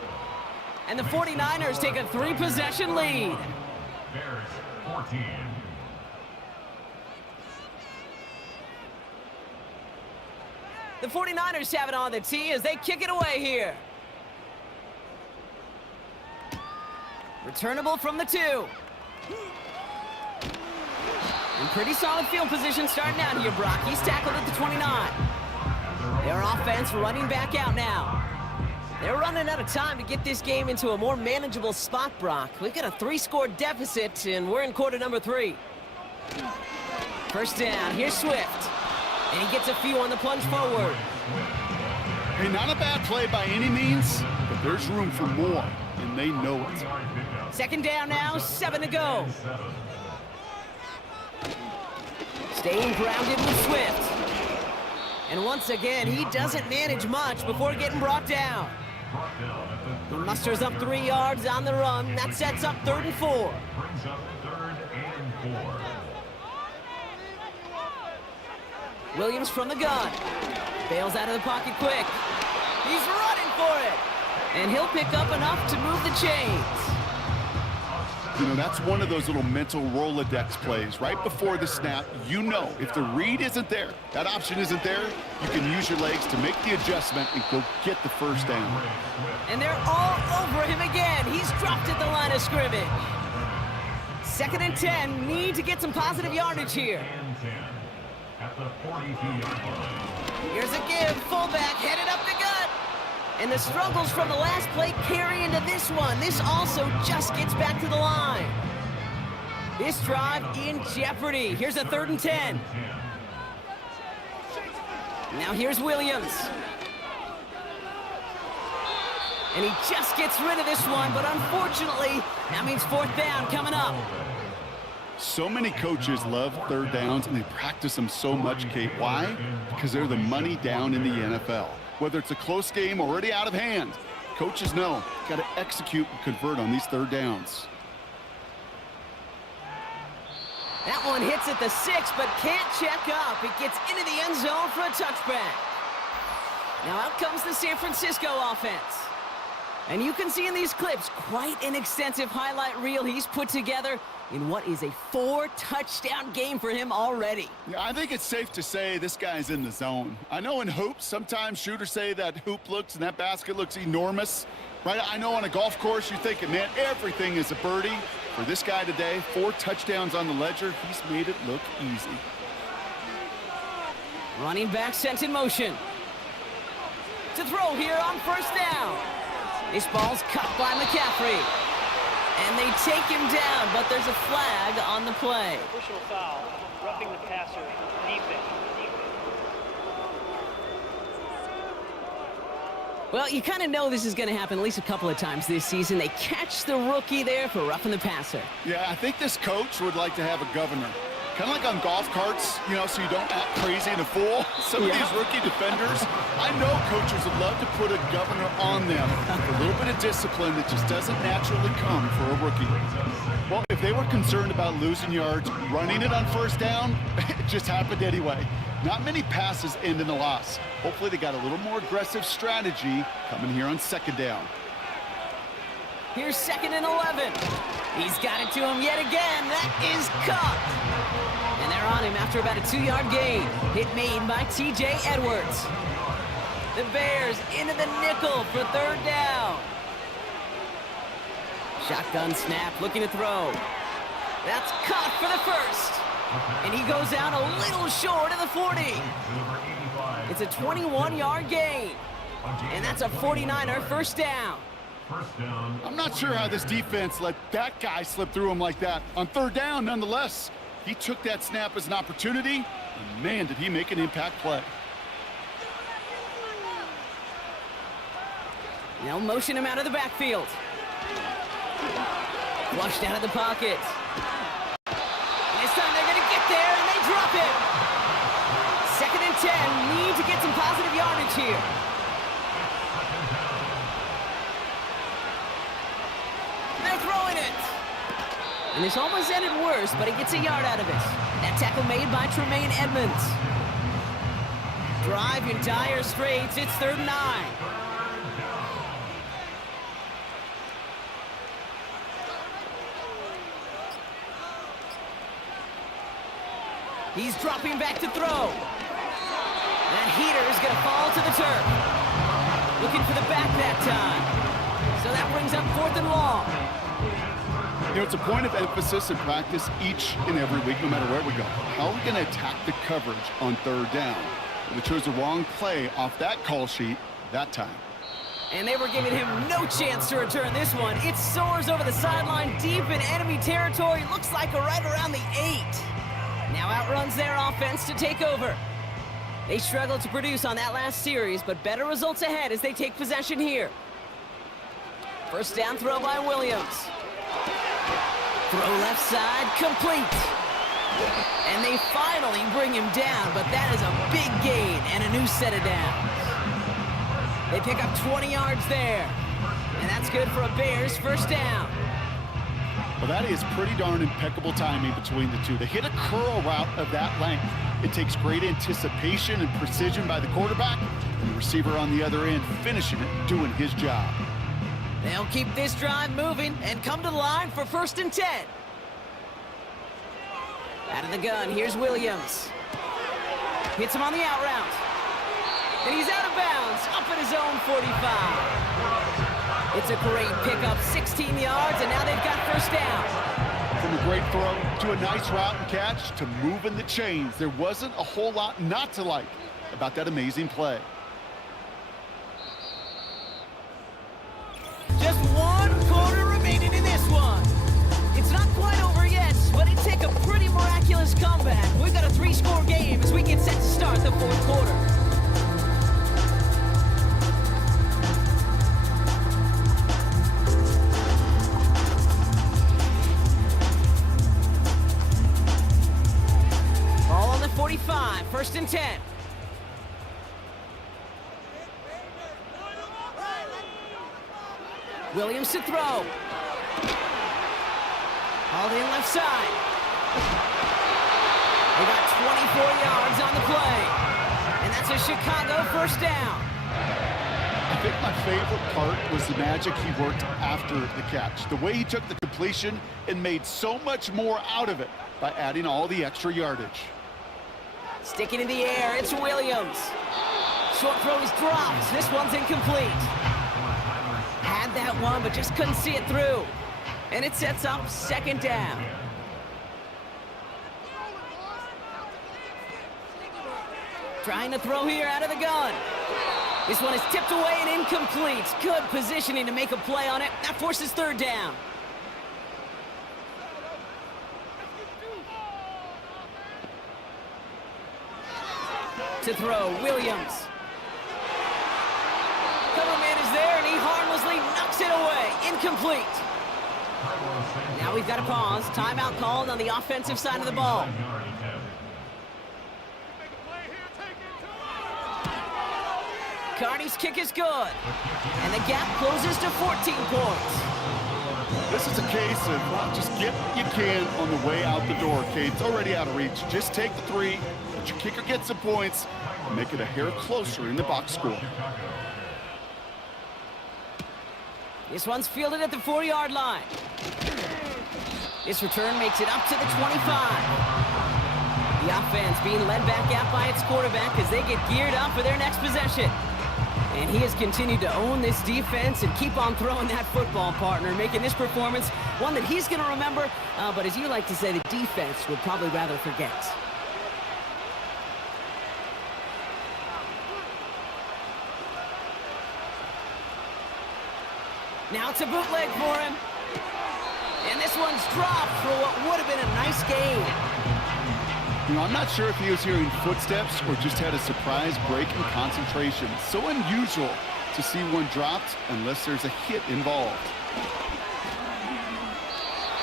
And the 49ers take a 3-possession lead. Bears 14. The 49ers have it on the tee as they kick it away here. Returnable from the 2. In pretty solid field position starting out here, Brock. He's tackled at the 29. Their offense running back out now. They're running out of time to get this game into a more manageable spot, Brock. We've got a 3-score deficit, and we're in quarter number 3. First down, here's Swift. And he gets a few on the plunge forward. Hey, not a bad play by any means, but there's room for more, and they know it. Second down now, 7 to go. Staying grounded with Swift. And once again, he doesn't manage much before getting brought down. He musters up 3 yards on the run. That sets up 3rd and 4. Brings up 3rd and 4. Williams from the gun. Bails out of the pocket quick. He's running for it. And he'll pick up enough to move the chains. You know, that's one of those little mental Rolodex plays. Right before the snap, you know if the read isn't there, that option isn't there, you can use your legs to make the adjustment and go get the first down. And they're all over him again. He's dropped at the line of scrimmage. 2nd and 10. Need to get some positive yardage here. At the 42-yard line. Here's a give. Fullback headed up the gut. And the struggles from the last play carry into this one. This also just gets back to the line. This drive in jeopardy. Here's a 3rd and 10. Now here's Williams. And he just gets rid of this one, but unfortunately, that means 4th down coming up. So many coaches love 3rd downs, and they practice them so much, Kate. Why? Because they're the money down in the NFL. Whether it's a close game already out of hand, coaches know got to execute and convert on these 3rd downs. That one hits at the 6, but can't check up. It gets into the end zone for a touchback. Now out comes the San Francisco offense. And you can see in these clips quite an extensive highlight reel he's put together in what is a 4-touchdown game for him already. Yeah, I think it's safe to say this guy's in the zone. I know in hoops, sometimes shooters say that hoop looks and that basket looks enormous, right? I know on a golf course, you're thinking, man, everything is a birdie. For this guy today, 4 touchdowns on the ledger, he's made it look easy. Running back sent in motion. To throw here on first down. This ball's cut by McCaffrey. And they take him down, but there's a flag on the play. Personal foul, roughing the passer, defense. Well, you kind of know this is going to happen at least a couple of times this season. They catch the rookie there for roughing the passer. Yeah, I think this coach would like to have a governor. Kind of like on golf carts, you know, so you don't act crazy and a fool. Some of these rookie defenders, I know coaches would love to put a governor on them. A little bit of discipline that just doesn't naturally come for a rookie. Well, if they were concerned about losing yards, running it on first down, it just happened anyway. Not many passes end in a loss. Hopefully they got a little more aggressive strategy coming here on 2nd down. Here's 2nd and 11. He's got it to him yet again. That is caught. And they're on him after about a 2-yard gain. Hit made by T.J. Edwards. The Bears into the nickel for 3rd down. Shotgun snap, looking to throw. That's caught for the 1st. And he goes out a little short of the 40. It's a 21-yard gain. And that's a 49er first down. I'm not sure how this defense let that guy slip through him like that. On 3rd down, nonetheless, he took that snap as an opportunity, and man, did he make an impact play. They'll motion him out of the backfield. Flushed out of the pocket. And this time they're going to get there, and they drop it. 2nd and 10. Need to get some positive yardage here. They're throwing it. And this almost ended worse, but he gets a yard out of it. That tackle made by Tremaine Edmonds. Drive in dire straits. It's 3rd and 9. He's dropping back to throw. That heater is going to fall to the turf. Looking for the back that time. So that brings up 4th and long. You know, it's a point of emphasis in practice each and every week, no matter where we go. How are we going to attack the coverage on 3rd down? Well, they chose the wrong play off that call sheet that time. And they were giving him no chance to return this one. It soars over the sideline deep in enemy territory. Looks like right around the 8. Now outruns their offense to take over. They struggled to produce on that last series, but better results ahead as they take possession here. First down throw by Williams. Throw left side, complete. And they finally bring him down, but that is a big gain and a new set of downs. They pick up 20 yards there. And that's good for a Bears first down. Well, that is pretty darn impeccable timing between the two. They hit a curl route of that length. It takes great anticipation and precision by the quarterback, and the receiver on the other end finishing it, doing his job. They'll keep this drive moving and come to the line for 1st and 10. Out of the gun, here's Williams. Hits him on the out route. And he's out of bounds, up at his own 45. It's a great pickup, 16 yards, and now they've got first down. From a great throw to a nice route and catch to moving the chains, there wasn't a whole lot not to like about that amazing play. Just 1 quarter remaining in this one. It's not quite over yet, but it took a pretty miraculous comeback. We've got a 3-score game as we get set to start the 4th quarter. Ball on the 45, 1st and 10. Williams to throw. Hauled in left side. They got 24 yards on the play. And that's a Chicago first down. I think my favorite part was the magic he worked after the catch. The way he took the completion and made so much more out of it by adding all the extra yardage. Sticking in the air, it's Williams. Short throw is dropped. This one's incomplete. Had that one, but just couldn't see it through. And it sets up 2nd down. Trying to throw here out of the gun. This one is tipped away and incomplete. Good positioning to make a play on it. That forces 3rd down. To throw, Williams. Cover man is there, and he harmlessly knocks it away. Incomplete. Now we've got a pause. Timeout called on the offensive side of the ball. Carney's kick is good. And the gap closes to 14 points. This is a case of just get what you can on the way out the door, Kate. It's already out of reach. Just take the 3, let your kicker get some points, and make it a hair closer in the box score. This one's fielded at the 4-yard line. This return makes it up to the 25. The offense being led back out by its quarterback as they get geared up for their next possession. And he has continued to own this defense and keep on throwing that football, partner, making this performance one that he's going to remember, but as you like to say, the defense would probably rather forget. Now it's a bootleg for him. And this one's dropped for what would have been a nice game. You know, I'm not sure if he was hearing footsteps or just had a surprise break in concentration. So unusual to see one dropped unless there's a hit involved.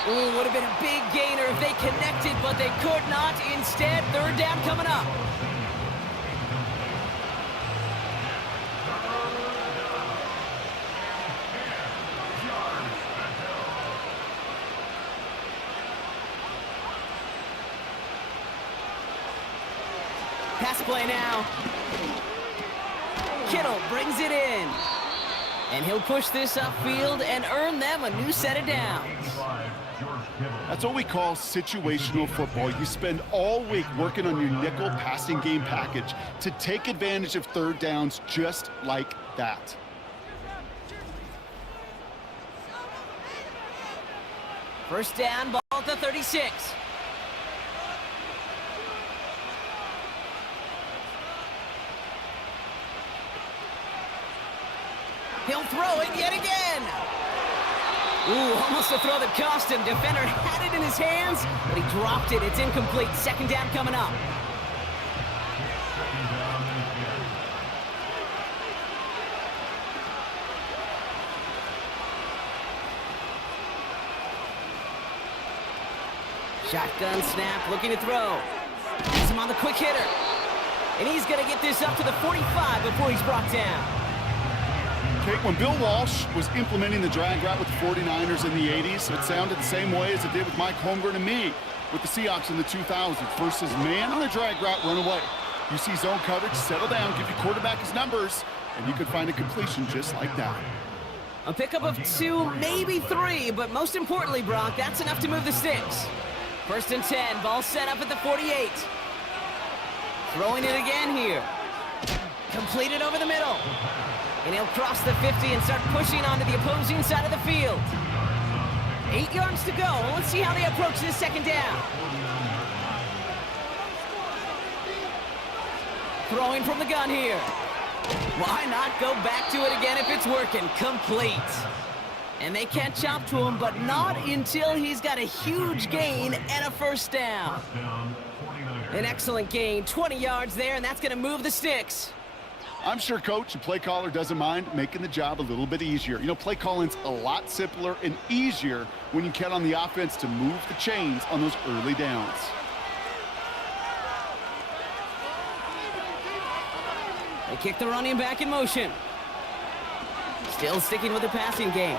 Ooh, would have been a big gainer if they connected, but they could not. Instead, 3rd down coming up. Pass play now. Kittle brings it in. And he'll push this upfield and earn them a new set of downs. That's what we call situational football. You spend all week working on your nickel passing game package to take advantage of third downs just like that. First down, ball at the 36. He'll throw it yet again. Ooh, almost a throw that cost him. Defender had it in his hands, but he dropped it. It's incomplete. Second down coming up. Shotgun snap, looking to throw. Has him on the quick hitter. And he's going to get this up to the 45 before he's brought down. Okay, when Bill Walsh was implementing the drag route with the 49ers in the 80s, it sounded the same way as it did with Mike Holmgren and me with the Seahawks in the 2000s. Versus man on a drag route, run away. You see zone coverage, settle down, give your quarterback his numbers, and you could find a completion just like that. A pickup of 2, maybe 3, but most importantly, Brock, that's enough to move the sticks. First and 10, ball set up at the 48. Throwing it again here. Completed over the middle. And he'll cross the 50 and start pushing onto the opposing side of the field. 8 yards to go. Let's see how they approach this second down. Throwing from the gun here. Why not go back to it again if it's working? Complete. And they catch up to him, but not until he's got a huge gain and a first down. An excellent gain, 20 yards there, and that's going to move the sticks. I'm sure coach and play caller doesn't mind making the job a little bit easier. You know, play calling's a lot simpler and easier when you count on the offense to move the chains on those early downs. They kick the running back in motion. Still sticking with the passing game.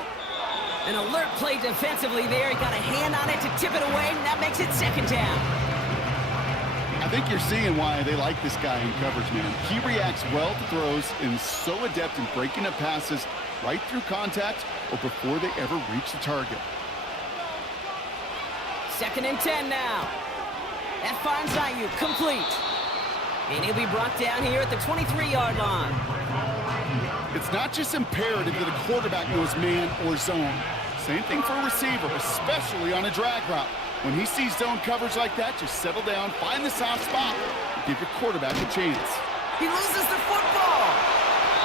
An alert play defensively there. He got a hand on it to tip it away, and that makes it second down. I think you're seeing why they like this guy in coverage, man. He reacts well to throws and is so adept in breaking up passes right through contact or before they ever reach the target. Second and 10 now. That finds Ayuk complete. And he'll be brought down here at the 23-yard line. It's not just imperative that a quarterback knows man or zone. Same thing for a receiver, especially on a drag route. When he sees zone coverage like that, just settle down, find the soft spot, and give your quarterback a chance. He loses the football.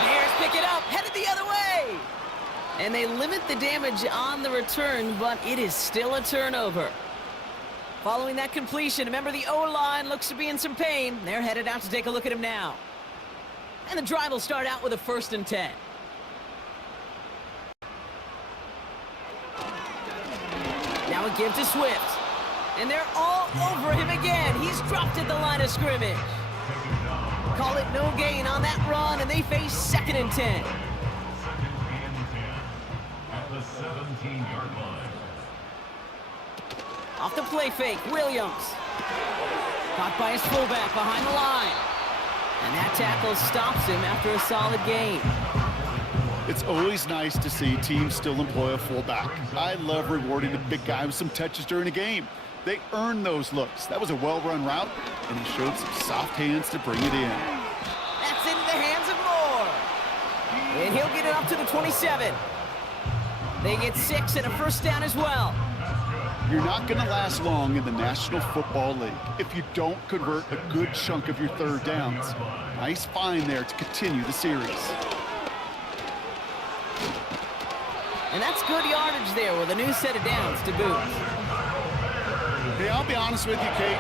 Bears pick it up, headed the other way. And they limit the damage on the return, but it is still a turnover. Following that completion, remember the O-line looks to be in some pain. They're headed out to take a look at him now. And the drive will start out with a 1st and 10. Now a give to Swift. And they're all over him again. He's dropped at the line of scrimmage. Call it no gain on that run, and they face 2nd and 10. At the 17-yard line. Off the play fake, Williams. Caught by his fullback behind the line. And that tackle stops him after a solid gain. It's always nice to see teams still employ a fullback. I love rewarding the big guy with some touches during a game. They earn those looks. That was a well-run route, and he showed some soft hands to bring it in. That's into the hands of Moore. And he'll get it up to the 27. They get 6 and a first down as well. You're not going to last long in the National Football League if you don't convert a good chunk of your third downs. Nice find there to continue the series. And that's good yardage there with a new set of downs to boot. Hey, I'll be honest with you, Kate.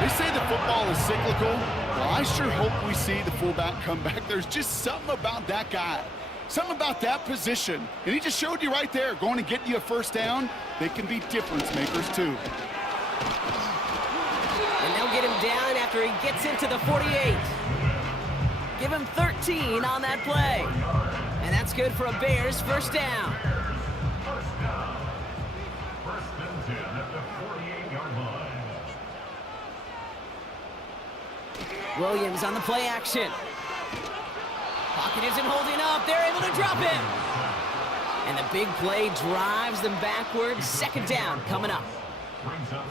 They say the football is cyclical. Well, I sure hope we see the fullback come back. There's just something about that guy. Something about that position. And he just showed you right there, going to get you a first down. They can be difference makers, too. And they'll get him down after he gets into the 48. Give him 13 on that play. And that's good for a Bears first down. First and 10 at the 48-yard line. Williams on the play action. Pocket isn't holding up. They're able to drop him. And And the big play drives them backwards. Second down coming up.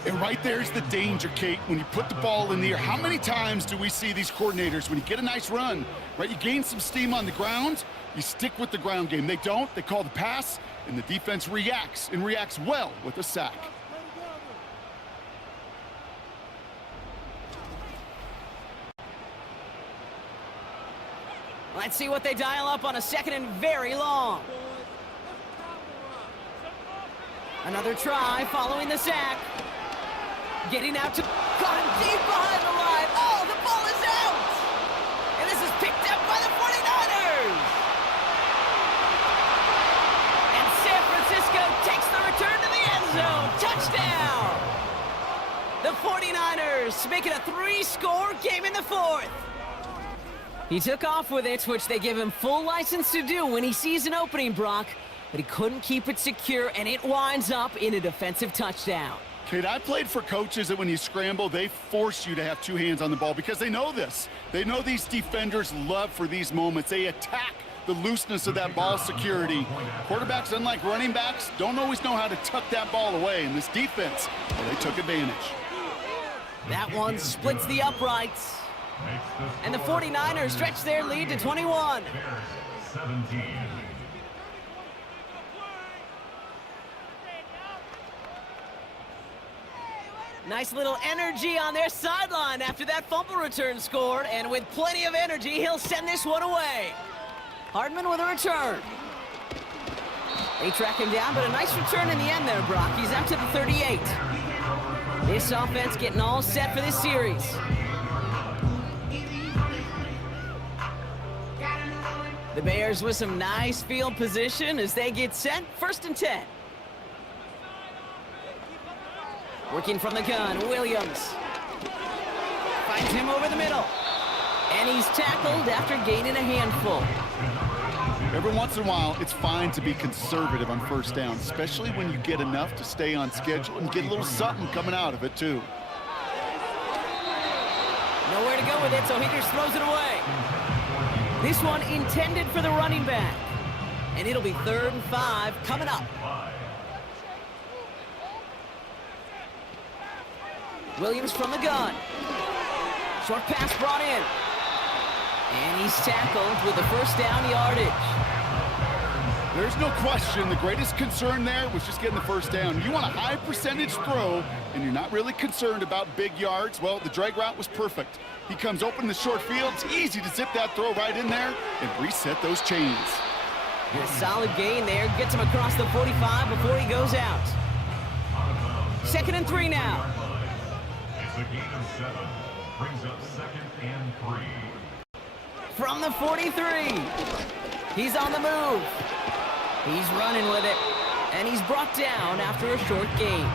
And right there's the danger, Kate, when you put the ball in the air. How many times do we see these coordinators, when you get a nice run, right, you gain some steam on the ground, you stick with the ground game. They don't, they call the pass, and the defense reacts, and reacts well with a sack. Let's see what they dial up on a second and very long. Another try following the sack. Getting out to... Caught him deep behind the line. Oh, the ball is out! And this is picked up by the 49ers! And San Francisco takes the return to the end zone. Touchdown! The 49ers make it a 3-score game in the fourth. He took off with it, which they give him full license to do when he sees an opening, Brock. But he couldn't keep it secure, and it winds up in a defensive touchdown. Kate, I played for coaches that when you scramble, they force you to have two hands on the ball because they know this. They know these defenders love for these moments. They attack the looseness of that ball security. Quarterbacks, unlike running backs, don't always know how to tuck that ball away. In this defense, well, they took advantage. That one splits the uprights. And the 49ers stretch their lead to 21. 17. Nice little energy on their sideline after that fumble return scored, and with plenty of energy, he'll send this one away. Hardman with a return. They track him down, but a nice return in the end there, Brock. He's up to the 38. This offense getting all set for this series. The Bears with some nice field position as they get set. 1st and 10. Working from the gun, Williams. Finds him over the middle. And he's tackled after gaining a handful. Every once in a while, it's fine to be conservative on 1st down, especially when you get enough to stay on schedule and get a little something coming out of it, too. Nowhere to go with it, so he just throws it away. This one intended for the running back. And it'll be 3rd and 5 coming up. Williams from the gun. Short pass brought in. And he's tackled with the 1st down yardage. There's no question the greatest concern there was just getting the 1st down. You want a high percentage throw, and you're not really concerned about big yards. Well, the drag route was perfect. He comes open in the short field. It's easy to zip that throw right in there and reset those chains. And a solid gain there. Gets him across the 45 before he goes out. 2nd and 3 now. It's a gain of 7. Brings up 2nd and 3. From the 43. He's on the move. He's running with it. And he's brought down after a short gain.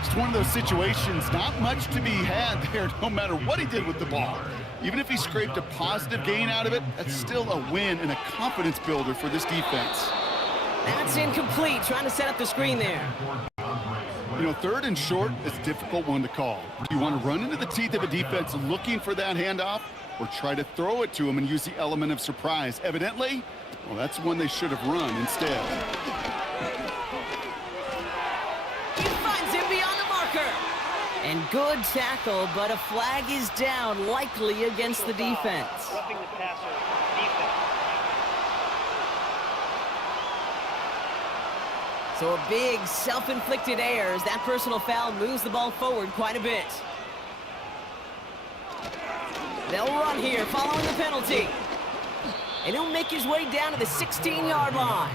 It's one of those situations, not much to be had there no matter what he did with the ball. Even if he scraped a positive gain out of it, that's still a win and a confidence builder for this defense. That's incomplete. Trying to set up the screen there. You know, 3rd and short is a difficult one to call. Do you want to run into the teeth of a defense looking for that handoff, or try to throw it to him and use the element of surprise? Evidently, well, that's one they should have run instead. He finds him beyond the marker. And good tackle, but a flag is down, likely against the defense. Roughing the passer, defense. So a big self-inflicted error as that personal foul moves the ball forward quite a bit. They'll run here following the penalty. And he'll make his way down to the 16-yard line.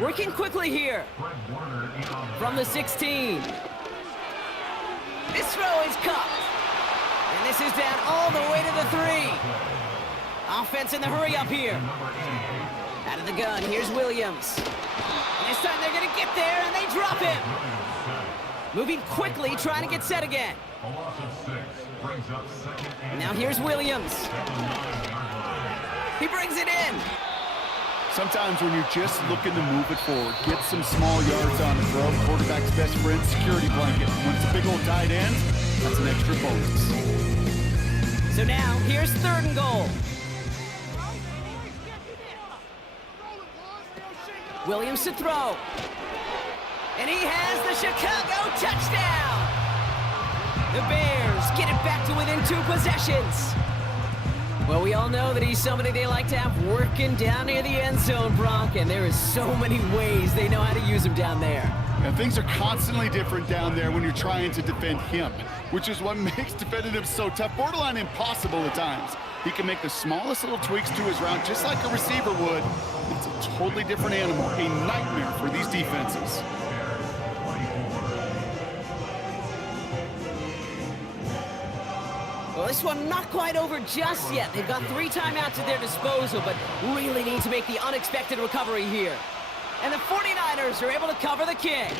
Working quickly here. From the 16. This throw is caught. And this is down all the way to the 3. Offense in the hurry up here. Out of the gun, here's Williams. And this time they're going to get there, and they drop him. Moving quickly, trying to get set again. Now here's Williams. He brings it in. Sometimes when you're just looking to move it forward, get some small yards on the throw, quarterback's best friend, security blanket. When it's a big old tight end, that's an extra bonus. So now, here's 3rd and goal. Williams to throw. And he has the Chicago touchdown. The Bears get it back to within 2 possessions. Well, we all know that he's somebody they like to have working down near the end zone, Bronk, and there is so many ways they know how to use him down there. And things are constantly different down there when you're trying to defend him, which is what makes defending him so tough, borderline impossible at times. He can make the smallest little tweaks to his route just like a receiver would. It's a totally different animal, a nightmare for these defenses. Well, this one not quite over just yet. They've got 3 timeouts at their disposal, but really need to make the unexpected recovery here. And the 49ers are able to cover the kick.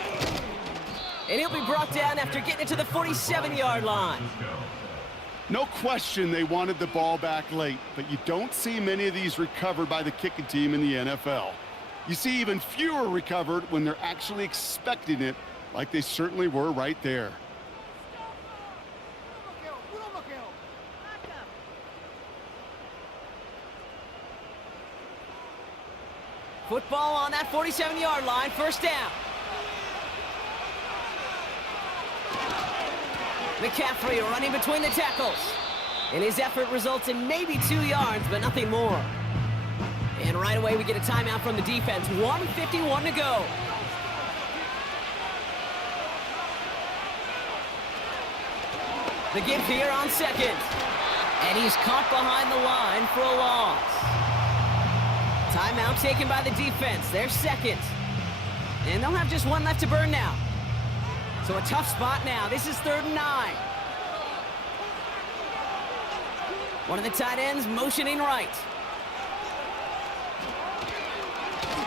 And he'll be brought down after getting it to the 47-yard line. No question they wanted the ball back late, but you don't see many of these recovered by the kicking team in the NFL. You see even fewer recovered when they're actually expecting it, like they certainly were right there. Football on that 47-yard line, first down. McCaffrey running between the tackles. And his effort results in maybe 2 yards, but nothing more. And right away we get a timeout from the defense. 1:51 to go. The give here on second. And he's caught behind the line for a loss. Timeout taken by the defense. They're second. And they'll have just 1 left to burn now. So a tough spot now. This is 3rd and 9. One of the tight ends motioning right.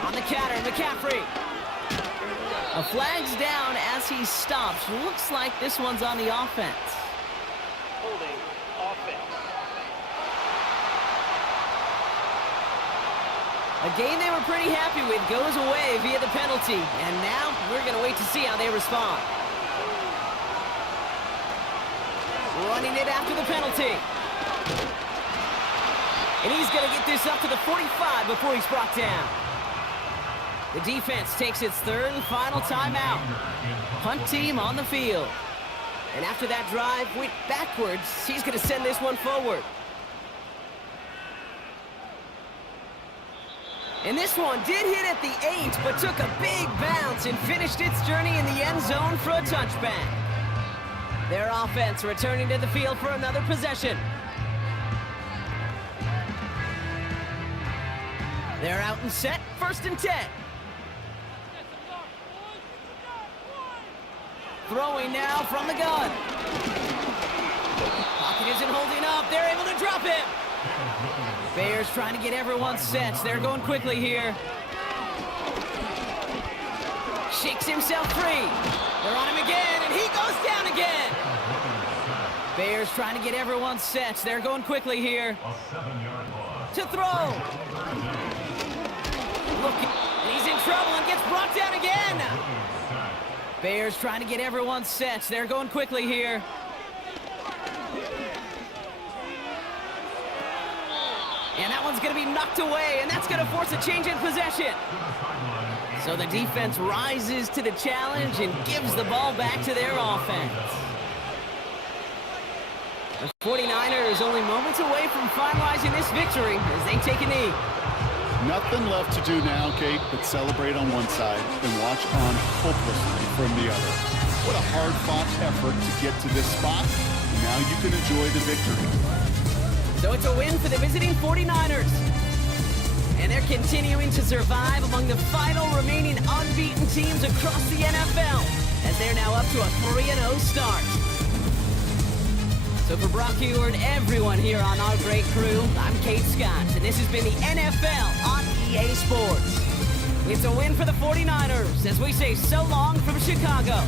On the counter, McCaffrey. A flag's down as he stops. Looks like this one's on the offense. Holding offense. A game they were pretty happy with goes away via the penalty. And now we're going to wait to see how they respond. Running it after the penalty. And he's going to get this up to the 45 before he's brought down. The defense takes its 3rd and final timeout. Punt team on the field. And after that drive went backwards, he's going to send this one forward. And this one did hit at the 8, but took a big bounce and finished its journey in the end zone for a touchback. Their offense returning to the field for another possession. They're out and set, 1st and 10. Throwing now from the gun. Pocket isn't holding up. They're able to drop him. Bears trying to get everyone set. They're going quickly here. Shakes himself free. They're on him again, and he goes down again. Bears trying to get everyone set. They're going quickly here. To throw. Look, and he's in trouble and gets brought down again. Bears trying to get everyone set. They're going quickly here. And that one's going to be knocked away, and that's going to force a change in possession. So the defense rises to the challenge and gives the ball back to their offense. The 49ers only moments away from finalizing this victory as they take a knee. Nothing left to do now, Kate, but celebrate on one side and watch on hopelessly from the other. What a hard-fought effort to get to this spot, and now you can enjoy the victory. So it's a win for the visiting 49ers. And they're continuing to survive among the final remaining unbeaten teams across the NFL, as they're now up to a 3-0 start. So for Brock Heward, everyone here on our great crew, I'm Kate Scott, and this has been the NFL on EA Sports. It's a win for the 49ers as we say so long from Chicago.